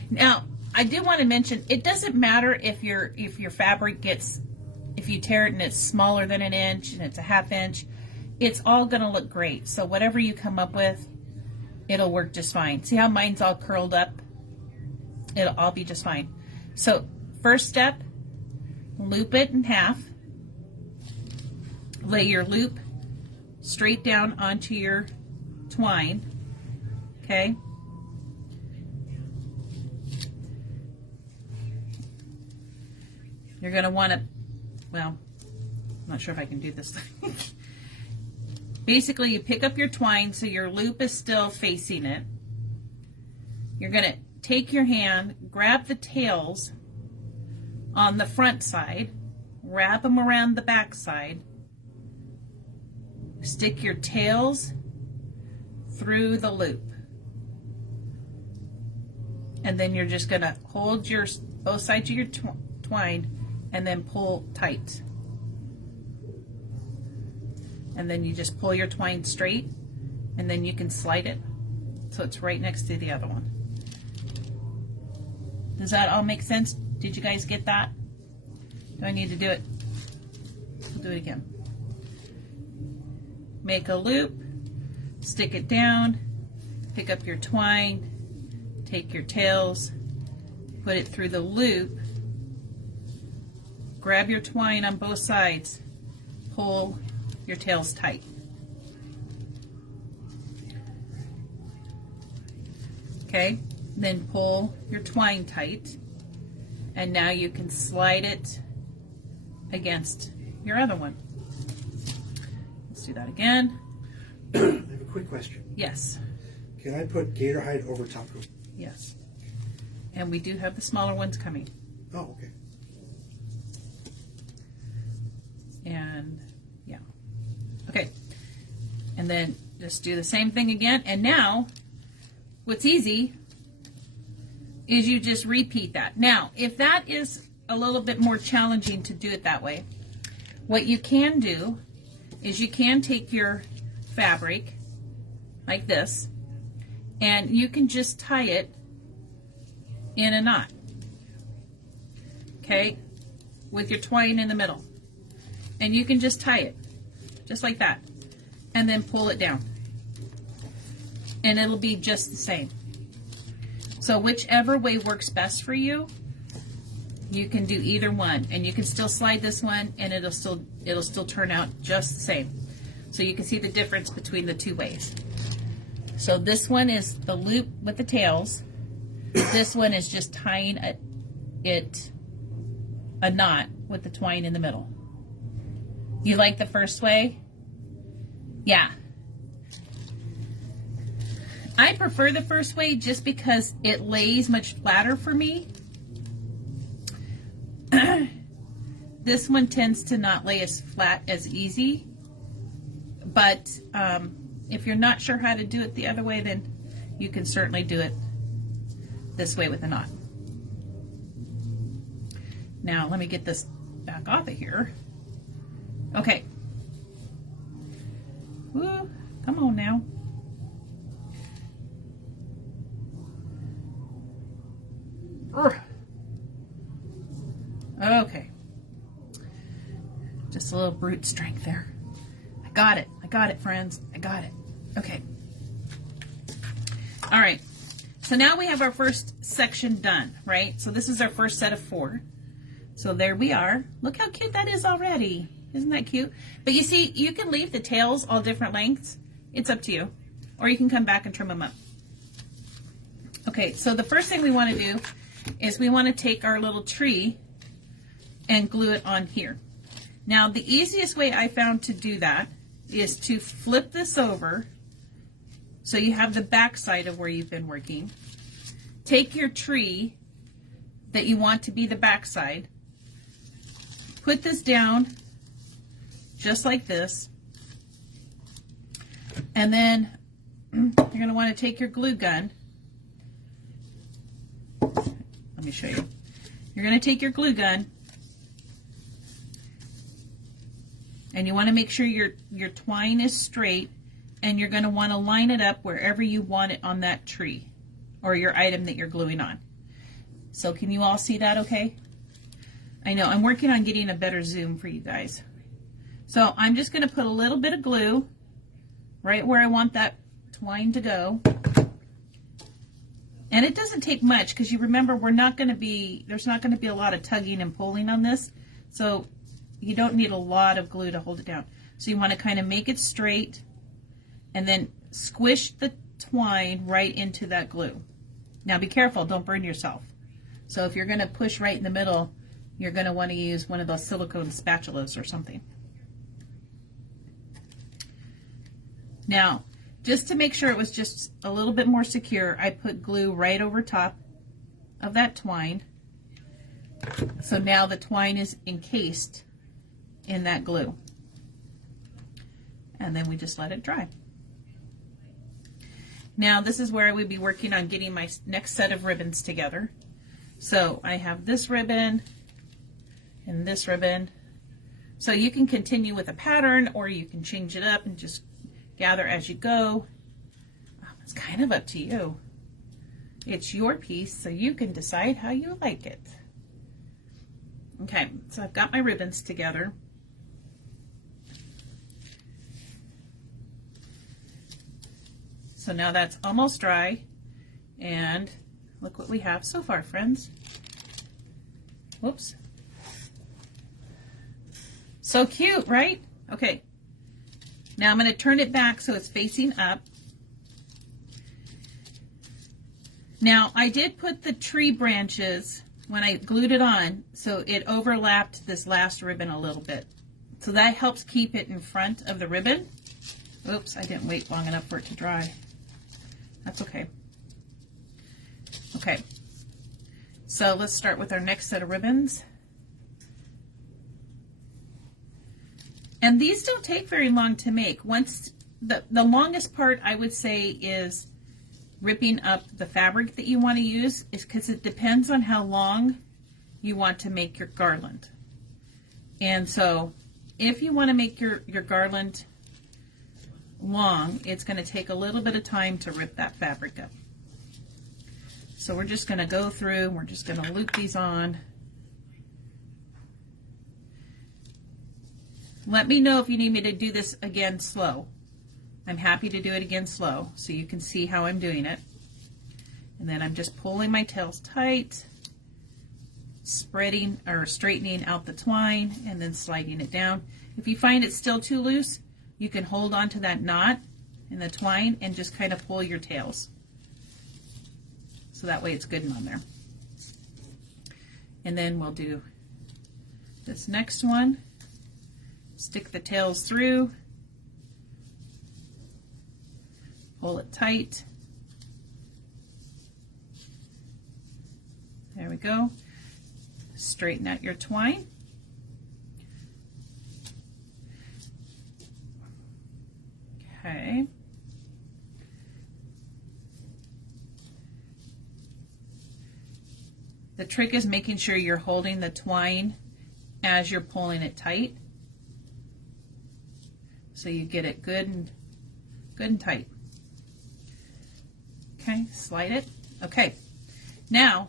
Now, I do want to mention it doesn't matter if your fabric if you tear it and it's smaller than an inch and it's a ½ inch. It's all going to look great. So whatever you come up with, it'll work just fine. See how mine's all curled up? It'll all be just fine. So first step, loop it in half. Lay your loop straight down onto your twine. Okay? You're going to want to, well, I'm not sure if I can do this. basically you pick up your twine so your loop is still facing it. You're going to take your hand, grab the tails on the front side, wrap them around the back side, stick your tails through the loop, and then you're just going to hold your both sides of your twine and then pull tight. And then you just pull your twine straight, and then you can slide it so it's right next to the other one. Does that all make sense? Did you guys get that? Do I need to do it? I'll do it again. Make a loop, stick it down, pick up your twine, take your tails, put it through the loop, grab your twine on both sides, pull your tails tight. Okay, then pull your twine tight, and now you can slide it against your other one. Let's do that again. I have a quick question. Yes. Can I put gator hide over top of it? Yes. And we do have the smaller ones coming. Oh, okay. And yeah. Okay. And then just do the same thing again. And now, what's easy is you just repeat that. Now, if that is a little bit more challenging to do it that way, what you can do is you can take your fabric like this, and you can just tie it in a knot, okay, with your twine in the middle. And you can just tie it just like that, and then pull it down, and it'll be just the same. So whichever way works best for you, you can do either one, and you can still slide this one, and it'll still turn out just the same. So you can see the difference between the two ways. So this one is the loop with the tails. This one is just tying a knot with the twine in the middle. You like the first way? Yeah. I prefer the first way just because it lays much flatter for me. This one tends to not lay as flat as easy, but if you're not sure how to do it the other way, then you can certainly do it this way with a knot. Now let me get this back off of here. Okay. Woo, come on now. Okay. Just a little brute strength there. I got it, friends. I got it. Okay. All right. So now we have our first section done, right? So this is our first set of 4. So there we are. Look how cute that is already. Isn't that cute? But you see, you can leave the tails all different lengths. It's up to you. Or you can come back and trim them up. Okay, so the first thing we want to do is we want to take our little tree and glue it on here. Now, the easiest way I found to do that is to flip this over so you have the back side of where you've been working. Take your tree that you want to be the back side, put this down just like this, and then you're going to want to take your glue gun. Let me show you. You're going to take your glue gun, and you want to make sure your twine is straight, and you're going to want to line it up wherever you want it on that tree or your item that you're gluing on. So can you all see that okay? I know, I'm working on getting a better zoom for you guys. So I'm just going to put a little bit of glue right where I want that twine to go. And it doesn't take much because you remember there's not going to be a lot of tugging and pulling on this. So you don't need a lot of glue to hold it down. So you want to kind of make it straight and then squish the twine right into that glue. Now be careful, don't burn yourself. So if you're going to push right in the middle, you're going to want to use one of those silicone spatulas or something. Now, just to make sure it was just a little bit more secure, I put glue right over top of that twine. So now the twine is encased in that glue. And then we just let it dry. Now this is where I would be working on getting my next set of ribbons together. So I have this ribbon and this ribbon. So you can continue with a pattern or you can change it up and just gather as you go. It's kind of up to you. It's your piece, so you can decide how you like it. Okay, so I've got my ribbons together. So now that's almost dry, and look what we have so far, friends. Whoops. So cute, right? Okay. Now I'm going to turn it back so it's facing up. Now I did put the tree branches when I glued it on, so it overlapped this last ribbon a little bit. So that helps keep it in front of the ribbon. Oops, I didn't wait long enough for it to dry. That's okay. Okay, so let's start with our next set of ribbons. And these don't take very long to make. Once the longest part I would say is ripping up the fabric that you want to use, is because it depends on how long you want to make your garland. And so if you want to make your garland long, it's going to take a little bit of time to rip that fabric up. So we're just going to go through, we're just going to loop these on. Let me know if you need me to do this again slow. I'm happy to do it again slow so you can see how I'm doing it. And then I'm just pulling my tails tight, spreading or straightening out the twine, and then sliding it down. If you find it still too loose, you can hold on to that knot in the twine and just kind of pull your tails. So that way it's good and on there. And then we'll do this next one. Stick the tails through, pull it tight. There we go. Straighten out your twine. Okay. The trick is making sure you're holding the twine as you're pulling it tight, so you get it good and tight. Okay, slide it. Okay, now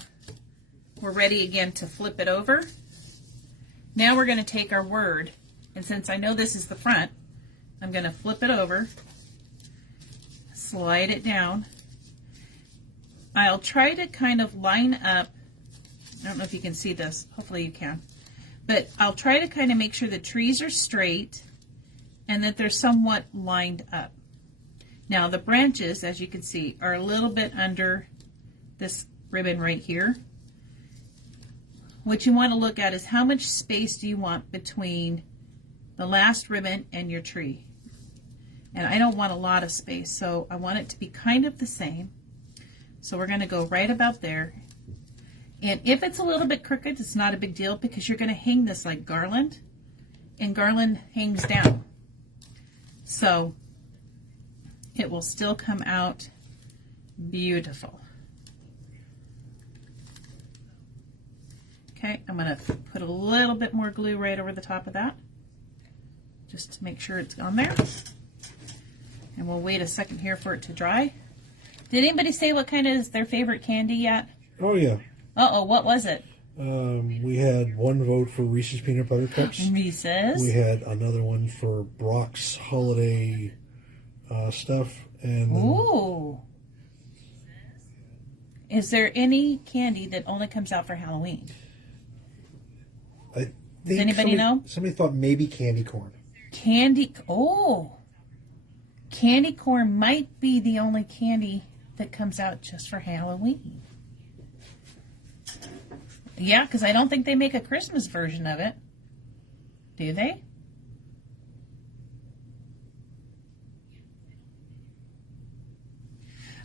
we're ready again to flip it over. Now we're going to take our word, and since I know this is the front, I'm going to flip it over, slide it down. I'll try to kind of line up, I don't know if you can see this, hopefully you can, but I'll try to kind of make sure the trees are straight and that they're somewhat lined up. Now the branches, as you can see, are a little bit under this ribbon right here. What you want to look at is how much space do you want between the last ribbon and your tree. And I don't want a lot of space, so I want it to be kind of the same. So we're going to go right about there. And if it's a little bit crooked, it's not a big deal because you're going to hang this like garland, and garland hangs down. So it will still come out beautiful. Okay, I'm going to put a little bit more glue right over the top of that, just to make sure it's on there. And we'll wait a second here for it to dry. Did anybody say what kind is their favorite candy yet? Oh, yeah. Uh-oh, what was it? We had one vote for Reese's Peanut Butter Cups. Reese's. We had another one for Brock's holiday stuff. And Ooh. Is there any candy that only comes out for Halloween? I think Does anybody know? Somebody thought maybe candy corn. Candy corn might be the only candy that comes out just for Halloween. Yeah, because I don't think they make a Christmas version of it. Do they?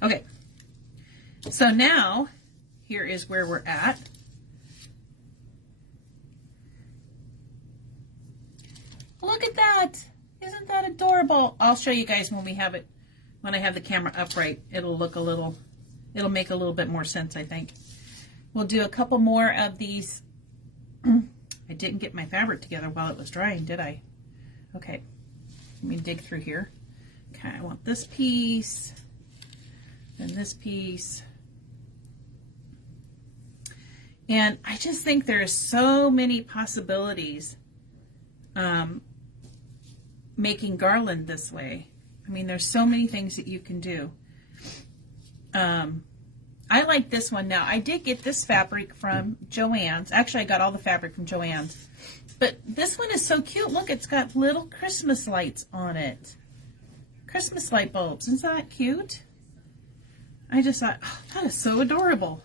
Okay, so now here is where we're at. Look at that. Isn't that adorable? I'll show you guys when we have it, when I have the camera upright. It'll look a little, it'll make a little bit more sense, I think. We'll do a couple more of these. I didn't get my fabric together while it was drying, did I? Okay, let me dig through here. Okay, I want this piece, and this piece. And I just think there's so many possibilities making garland this way. I mean, there's so many things that you can do. I like this one now. I did get this fabric from Joann's. Actually, I got all the fabric from Joann's. But this one is so cute. Look, it's got little Christmas lights on it. Christmas light bulbs. Isn't that cute? I just thought, oh, that is so adorable.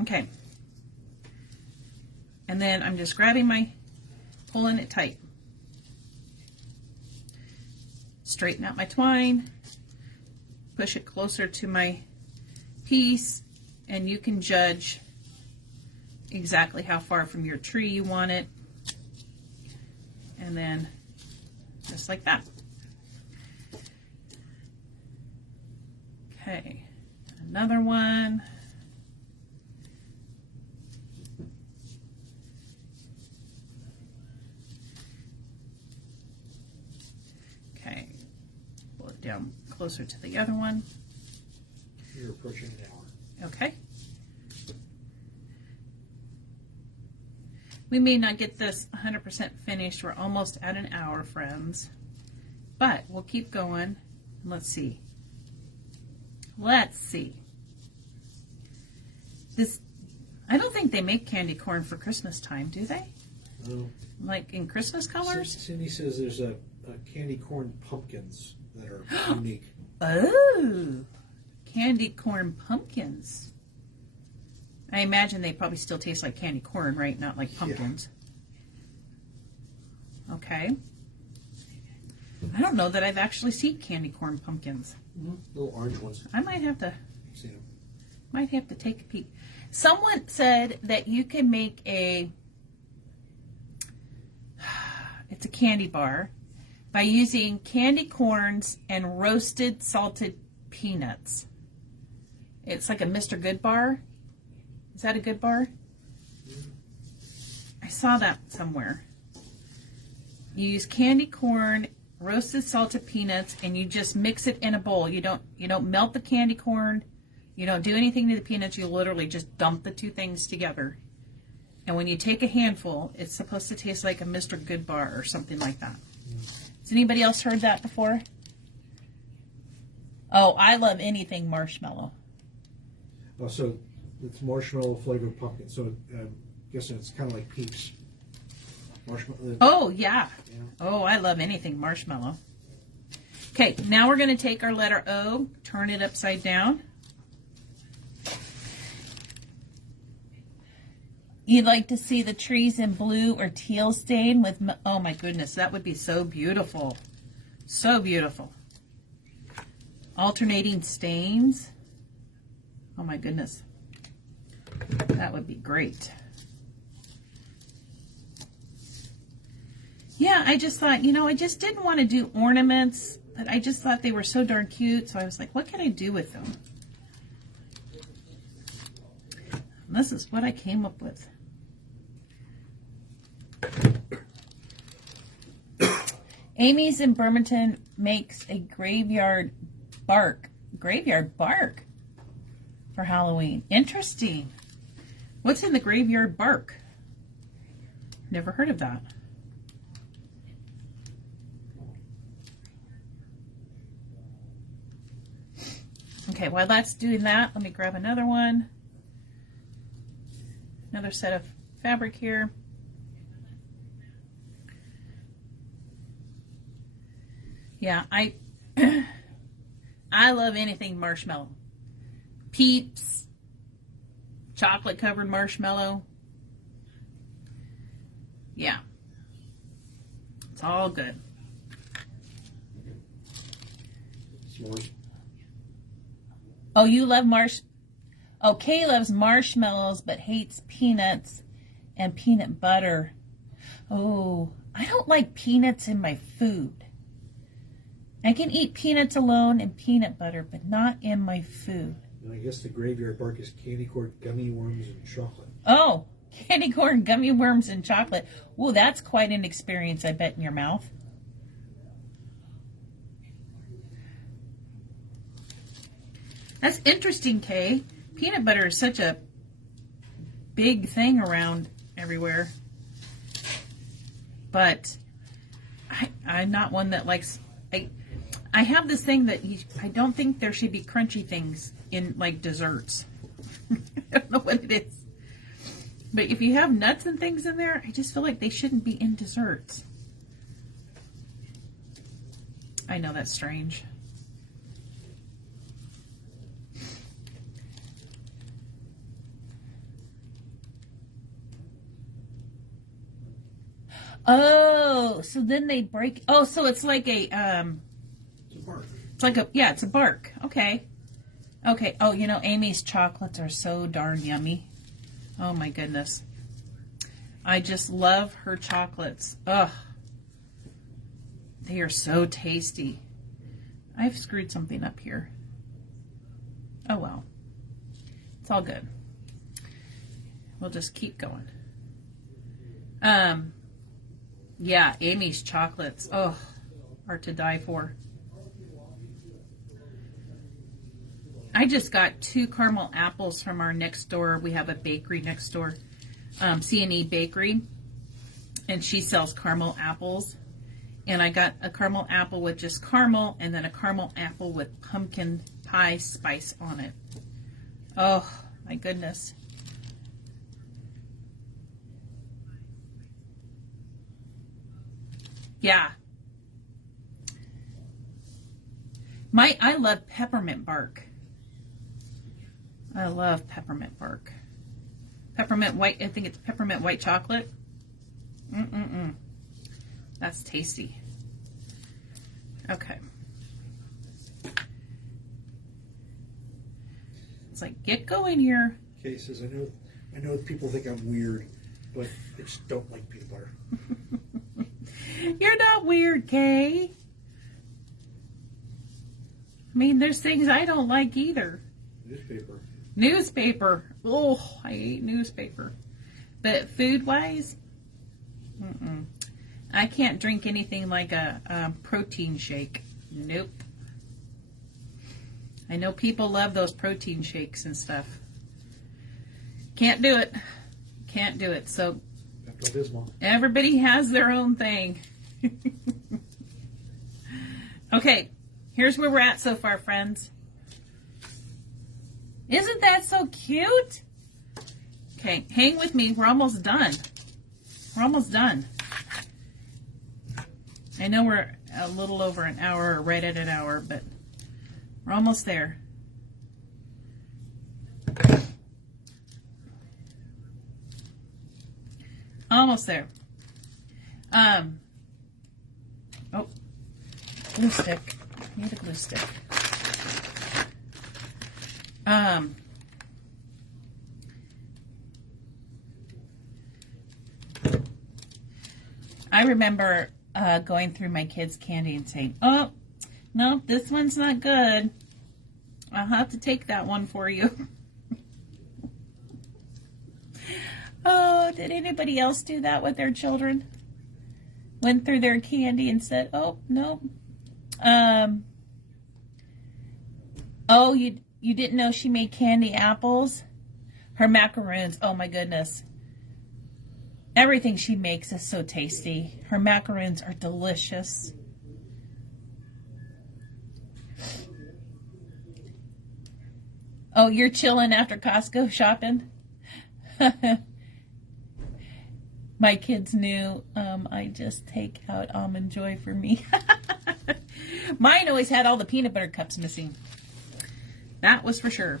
Okay. And then I'm just grabbing my, pulling it tight. Straighten out my twine. Push it closer to my piece, and you can judge exactly how far from your tree you want it. And then just like that. Okay, another one. Okay, pull it down closer to the other one. You're approaching an hour. Okay. We may not get this 100% finished. We're almost at an hour, friends. But we'll keep going. Let's see. Let's see. This, I don't think they make candy corn for Christmas time, do they? No. Like in Christmas colors? Cindy says there's a candy corn pumpkins that are unique. Oh, candy corn pumpkins. I imagine they probably still taste like candy corn, right? Not like pumpkins. Yeah. Okay. I don't know that I've actually seen candy corn pumpkins. Little orange ones. I might have to. See them. Might have to take a peek. Someone said that you can make a. It's a candy bar by using candy corns and roasted salted peanuts. It's like a Mr. Good bar. Is that a good bar? I saw that somewhere. You use candy corn, roasted salted peanuts, and you just mix it in a bowl. You don't melt the candy corn. You don't do anything to the peanuts. You literally just dump the two things together. And when you take a handful, it's supposed to taste like a Mr. Good bar or something like that. Has anybody else heard that before? Oh, I love anything marshmallow. Oh, so it's marshmallow flavored pumpkin. So I'm guessing it's kind of like Peeps. Marshmallow. Oh, yeah. Oh, I love anything marshmallow. Okay, now we're going to take our letter O, turn it upside down. You'd like to see the trees in blue or teal stain with, oh my goodness, that would be so beautiful. So beautiful. Alternating stains. Oh my goodness. That would be great. Yeah, I just thought, I just didn't want to do ornaments, but I just thought they were so darn cute, so I was like, what can I do with them? And this is what I came up with. Amy's in Bremerton makes a graveyard bark for Halloween. Interesting. What's in the graveyard bark? Never heard of that. Okay, while that's doing that, let me grab another one. Another set of fabric here. Yeah, I love anything marshmallow. Peeps, chocolate covered marshmallow. Yeah. It's all good. S'mores. Oh, you love Oh, Kay loves marshmallows but hates peanuts and peanut butter. Oh, I don't like peanuts in my food. I can eat peanuts alone and peanut butter, but not in my food. And I guess the graveyard bark is candy corn, gummy worms, and chocolate. Oh, candy corn, gummy worms, and chocolate. Ooh, that's quite an experience, I bet, in your mouth. That's interesting, Kay. Peanut butter is such a big thing around everywhere. But I'm not one that likes... I have this thing that I don't think there should be crunchy things in, like, desserts. I don't know what it is. But if you have nuts and things in there, I just feel like they shouldn't be in desserts. I know that's strange. Oh, so then they break. Oh, so it's like a It's a bark. It's like a, yeah, it's a bark. Okay. Okay. Oh, you know, Amy's chocolates are so darn yummy. Oh my goodness. I just love her chocolates. Ugh. They are so tasty. I've screwed something up here. Oh well. It's all good. We'll just keep going. Yeah, Amy's chocolates, oh, are to die for. I just got 2 caramel apples from our next door. We have a bakery next door, C&E Bakery, and she sells caramel apples. And I got a caramel apple with just caramel, and then a caramel apple with pumpkin pie spice on it. Oh, my goodness. Yeah. I love peppermint bark. I love peppermint bark. Peppermint white, I think it's peppermint white chocolate. That's tasty. Okay. It's like, get going here. Kay says, I know people think I'm weird, but I just don't like peanut butter. You're not weird, Kay. I mean, there's things I don't like either. Newspaper. Newspaper. Oh, I hate newspaper. But food-wise, I can't drink anything like a protein shake. Nope. I know people love those protein shakes and stuff. Can't do it. Can't do it. So everybody has their own thing. Okay, here's where we're at so far, friends. Isn't that so cute? Okay, hang with me. We're almost done. We're almost done. I know we're a little over an hour, or right at an hour, but we're almost there. Almost there. Oh, glue stick. Need a glue stick. I remember going through my kids' candy and saying, "Oh, no, this one's not good. I'll have to take that one for you." Oh, did anybody else do that with their children? Went through their candy and said, "Oh, no." Oh, you didn't know she made candy apples? Her macaroons, oh my goodness. Everything she makes is so tasty. Her macaroons are delicious. Oh, you're chilling after Costco shopping? My kids knew I just take out Almond Joy for me. Mine always had all the peanut butter cups missing. That was for sure.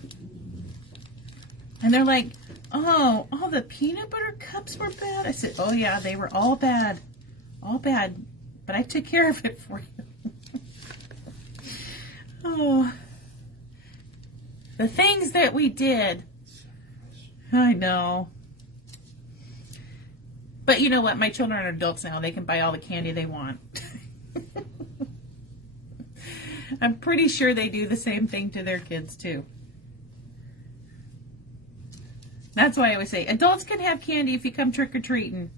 And they're like, "Oh, all the peanut butter cups were bad?" I said, "Oh yeah, they were all bad. All bad. But I took care of it for you." Oh. The things that we did. I know. But you know what? My children are adults now. They can buy all the candy they want. I'm pretty sure they do the same thing to their kids too. That's why I always say, adults can have candy if you come trick-or-treating.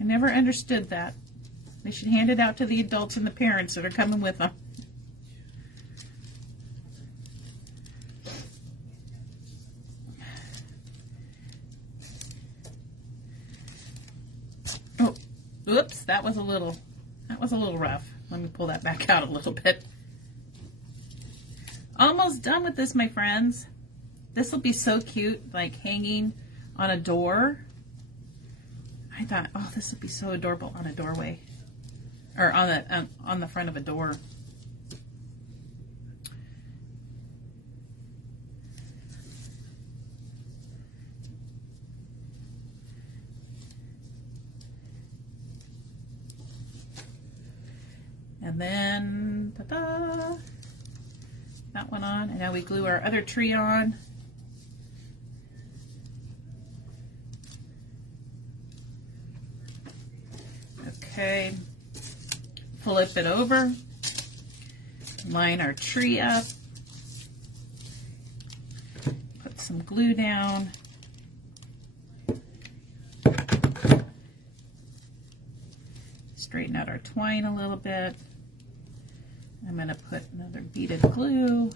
I never understood that. They should hand it out to the adults and the parents that are coming with them. Oh, oops, that was a little rough. Let me pull that back out a little bit. Almost done with this, my friends. This will be so cute, like hanging on a door. I thought, oh, this would be so adorable on a doorway, or on the front of a door. And then, ta-da, that one on, and now we glue our other tree on. Okay, flip it over, line our tree up, put some glue down, straighten out our twine a little bit. I'm going to put another bead of glue.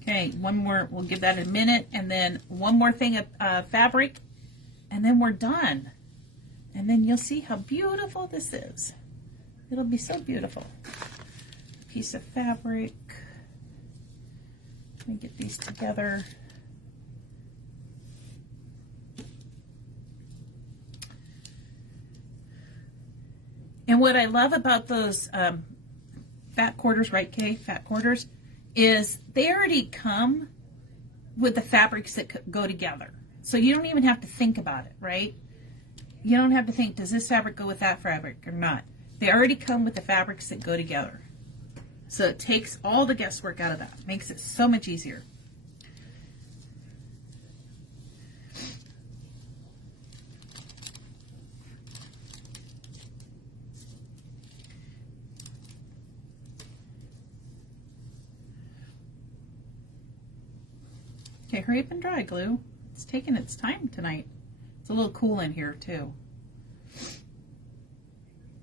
Okay, one more, we'll give that a minute, and then one more thing of fabric, and then we're done. And then you'll see how beautiful this is. It'll be so beautiful. A piece of fabric. Let me get these together. And what I love about those fat quarters, right, Kay? Fat quarters, is they already come with the fabrics that go together. So you don't even have to think about it, right? You don't have to think, does this fabric go with that fabric or not? They already come with the fabrics that go together. So it takes all the guesswork out of that. Makes it so much easier. Okay, hurry up and dry glue. It's taking its time tonight. It's a little cool in here too.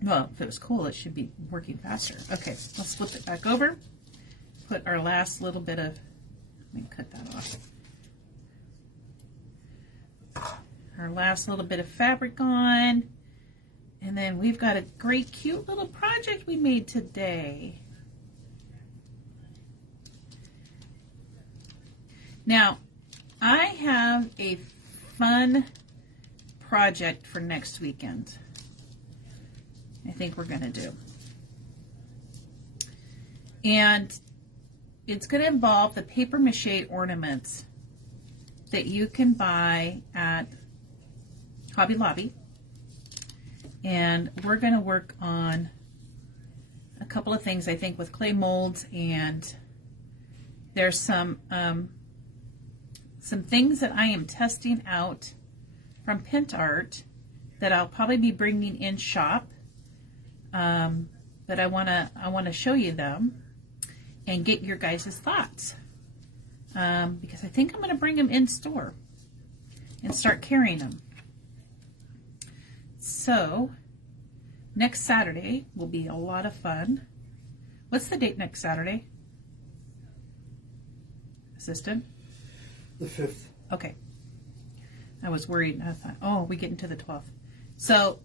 Well, if it was cool, it should be working faster. Okay, let's flip it back over. Put our last little bit of, let me cut that off. Our last little bit of fabric on. And then we've got a great, cute little project we made today. Now, I have a fun project for next weekend. I think we're going to do. And it's going to involve the paper mache ornaments that you can buy at Hobby Lobby. And we're going to work on a couple of things, I think, with clay molds, and there's some things that I am testing out from PintArt that I'll probably be bringing in shop, but I want to show you them and get your guys' thoughts, because I think I'm going to bring them in store and start carrying them. So next Saturday will be a lot of fun. What's the date next Saturday, Assistant? The 5th. Okay. I was worried. I thought, oh, we get into the 12th. So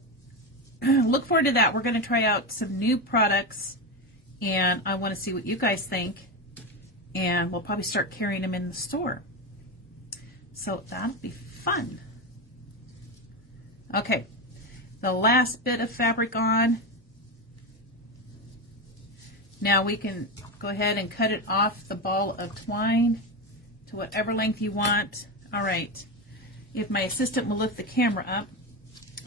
look forward to that. We're going to try out some new products, and I want to see what you guys think, and we'll probably start carrying them in the store. So that'll be fun. Okay. The last bit of fabric on. Now we can go ahead and cut it off the ball of twine to whatever length you want. All right, if my assistant will lift the camera up,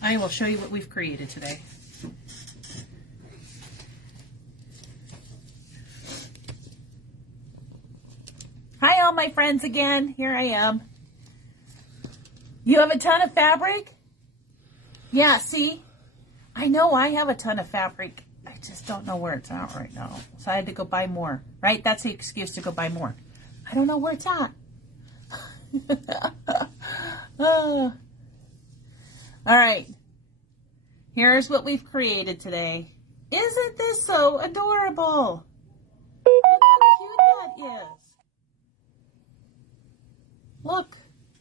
I will show you what we've created today. Hi, all my friends again. Here I am. You have a ton of fabric? Yeah, see? I know I have a ton of fabric. I just don't know where it's at right now. So I had to go buy more, right? That's the excuse to go buy more. I don't know where it's at. Oh. All right. Here's what we've created today. Isn't this so adorable? Look how cute that is. Look.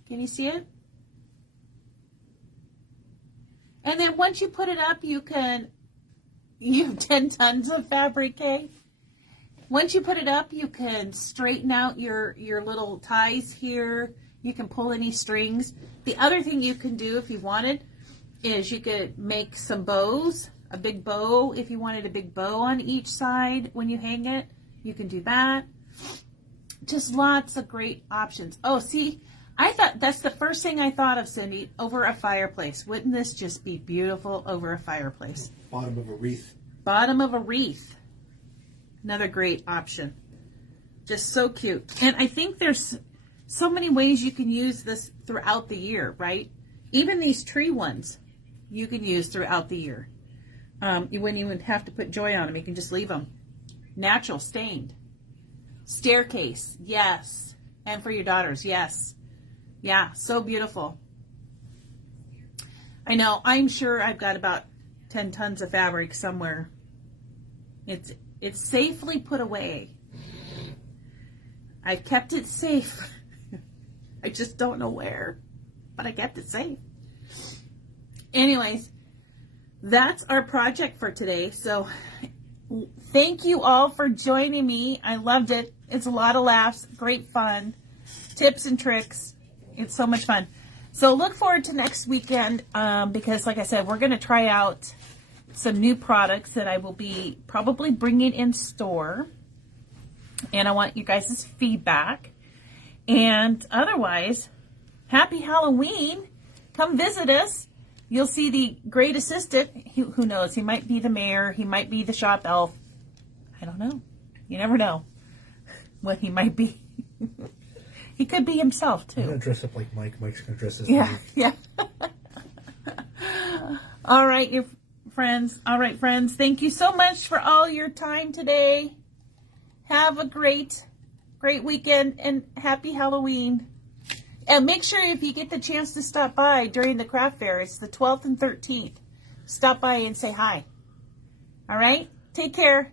Can you see it? And then once you put it up, you have 10 tons of fabric, okay? Once you put it up, you can straighten out your little ties here. You can pull any strings. The other thing you can do if you wanted is you could make some bows, a big bow. If you wanted a big bow on each side when you hang it, you can do that. Just lots of great options. Oh, see, I thought that's the first thing I thought of, Cindy, over a fireplace. Wouldn't this just be beautiful over a fireplace? Bottom of a wreath. Bottom of a wreath. Another great option. Just so cute. And I think there's so many ways you can use this throughout the year, right? Even these tree ones you can use throughout the year. You wouldn't even have to put joy on them. You can just leave them. Natural, stained. Staircase, yes. And for your daughters, yes. Yeah, so beautiful. I know, I'm sure I've got about 10 tons of fabric somewhere. It's safely put away. I've kept it safe. I just don't know where, but I kept it safe. Anyways, that's our project for today. So thank you all for joining me. I loved it. It's a lot of laughs, great fun, tips and tricks. It's so much fun. So look forward to next weekend because, like I said, we're going to try out some new products that I will be probably bringing in store. And I want you guys' feedback. And otherwise, happy Halloween. Come visit us. You'll see the great assistant. Who knows? He might be the mayor. He might be the shop elf. I don't know. You never know what he might be. He could be himself, too. I'm going to dress up like Mike. Mike's going to dress as Yeah, Mike. yeah. All right, your friends. All right, friends. Thank you so much for all your time today. Have a great weekend and happy Halloween. And make sure if you get the chance to stop by during the craft fair, it's the 12th and 13th. Stop by and say hi. All right? Take care.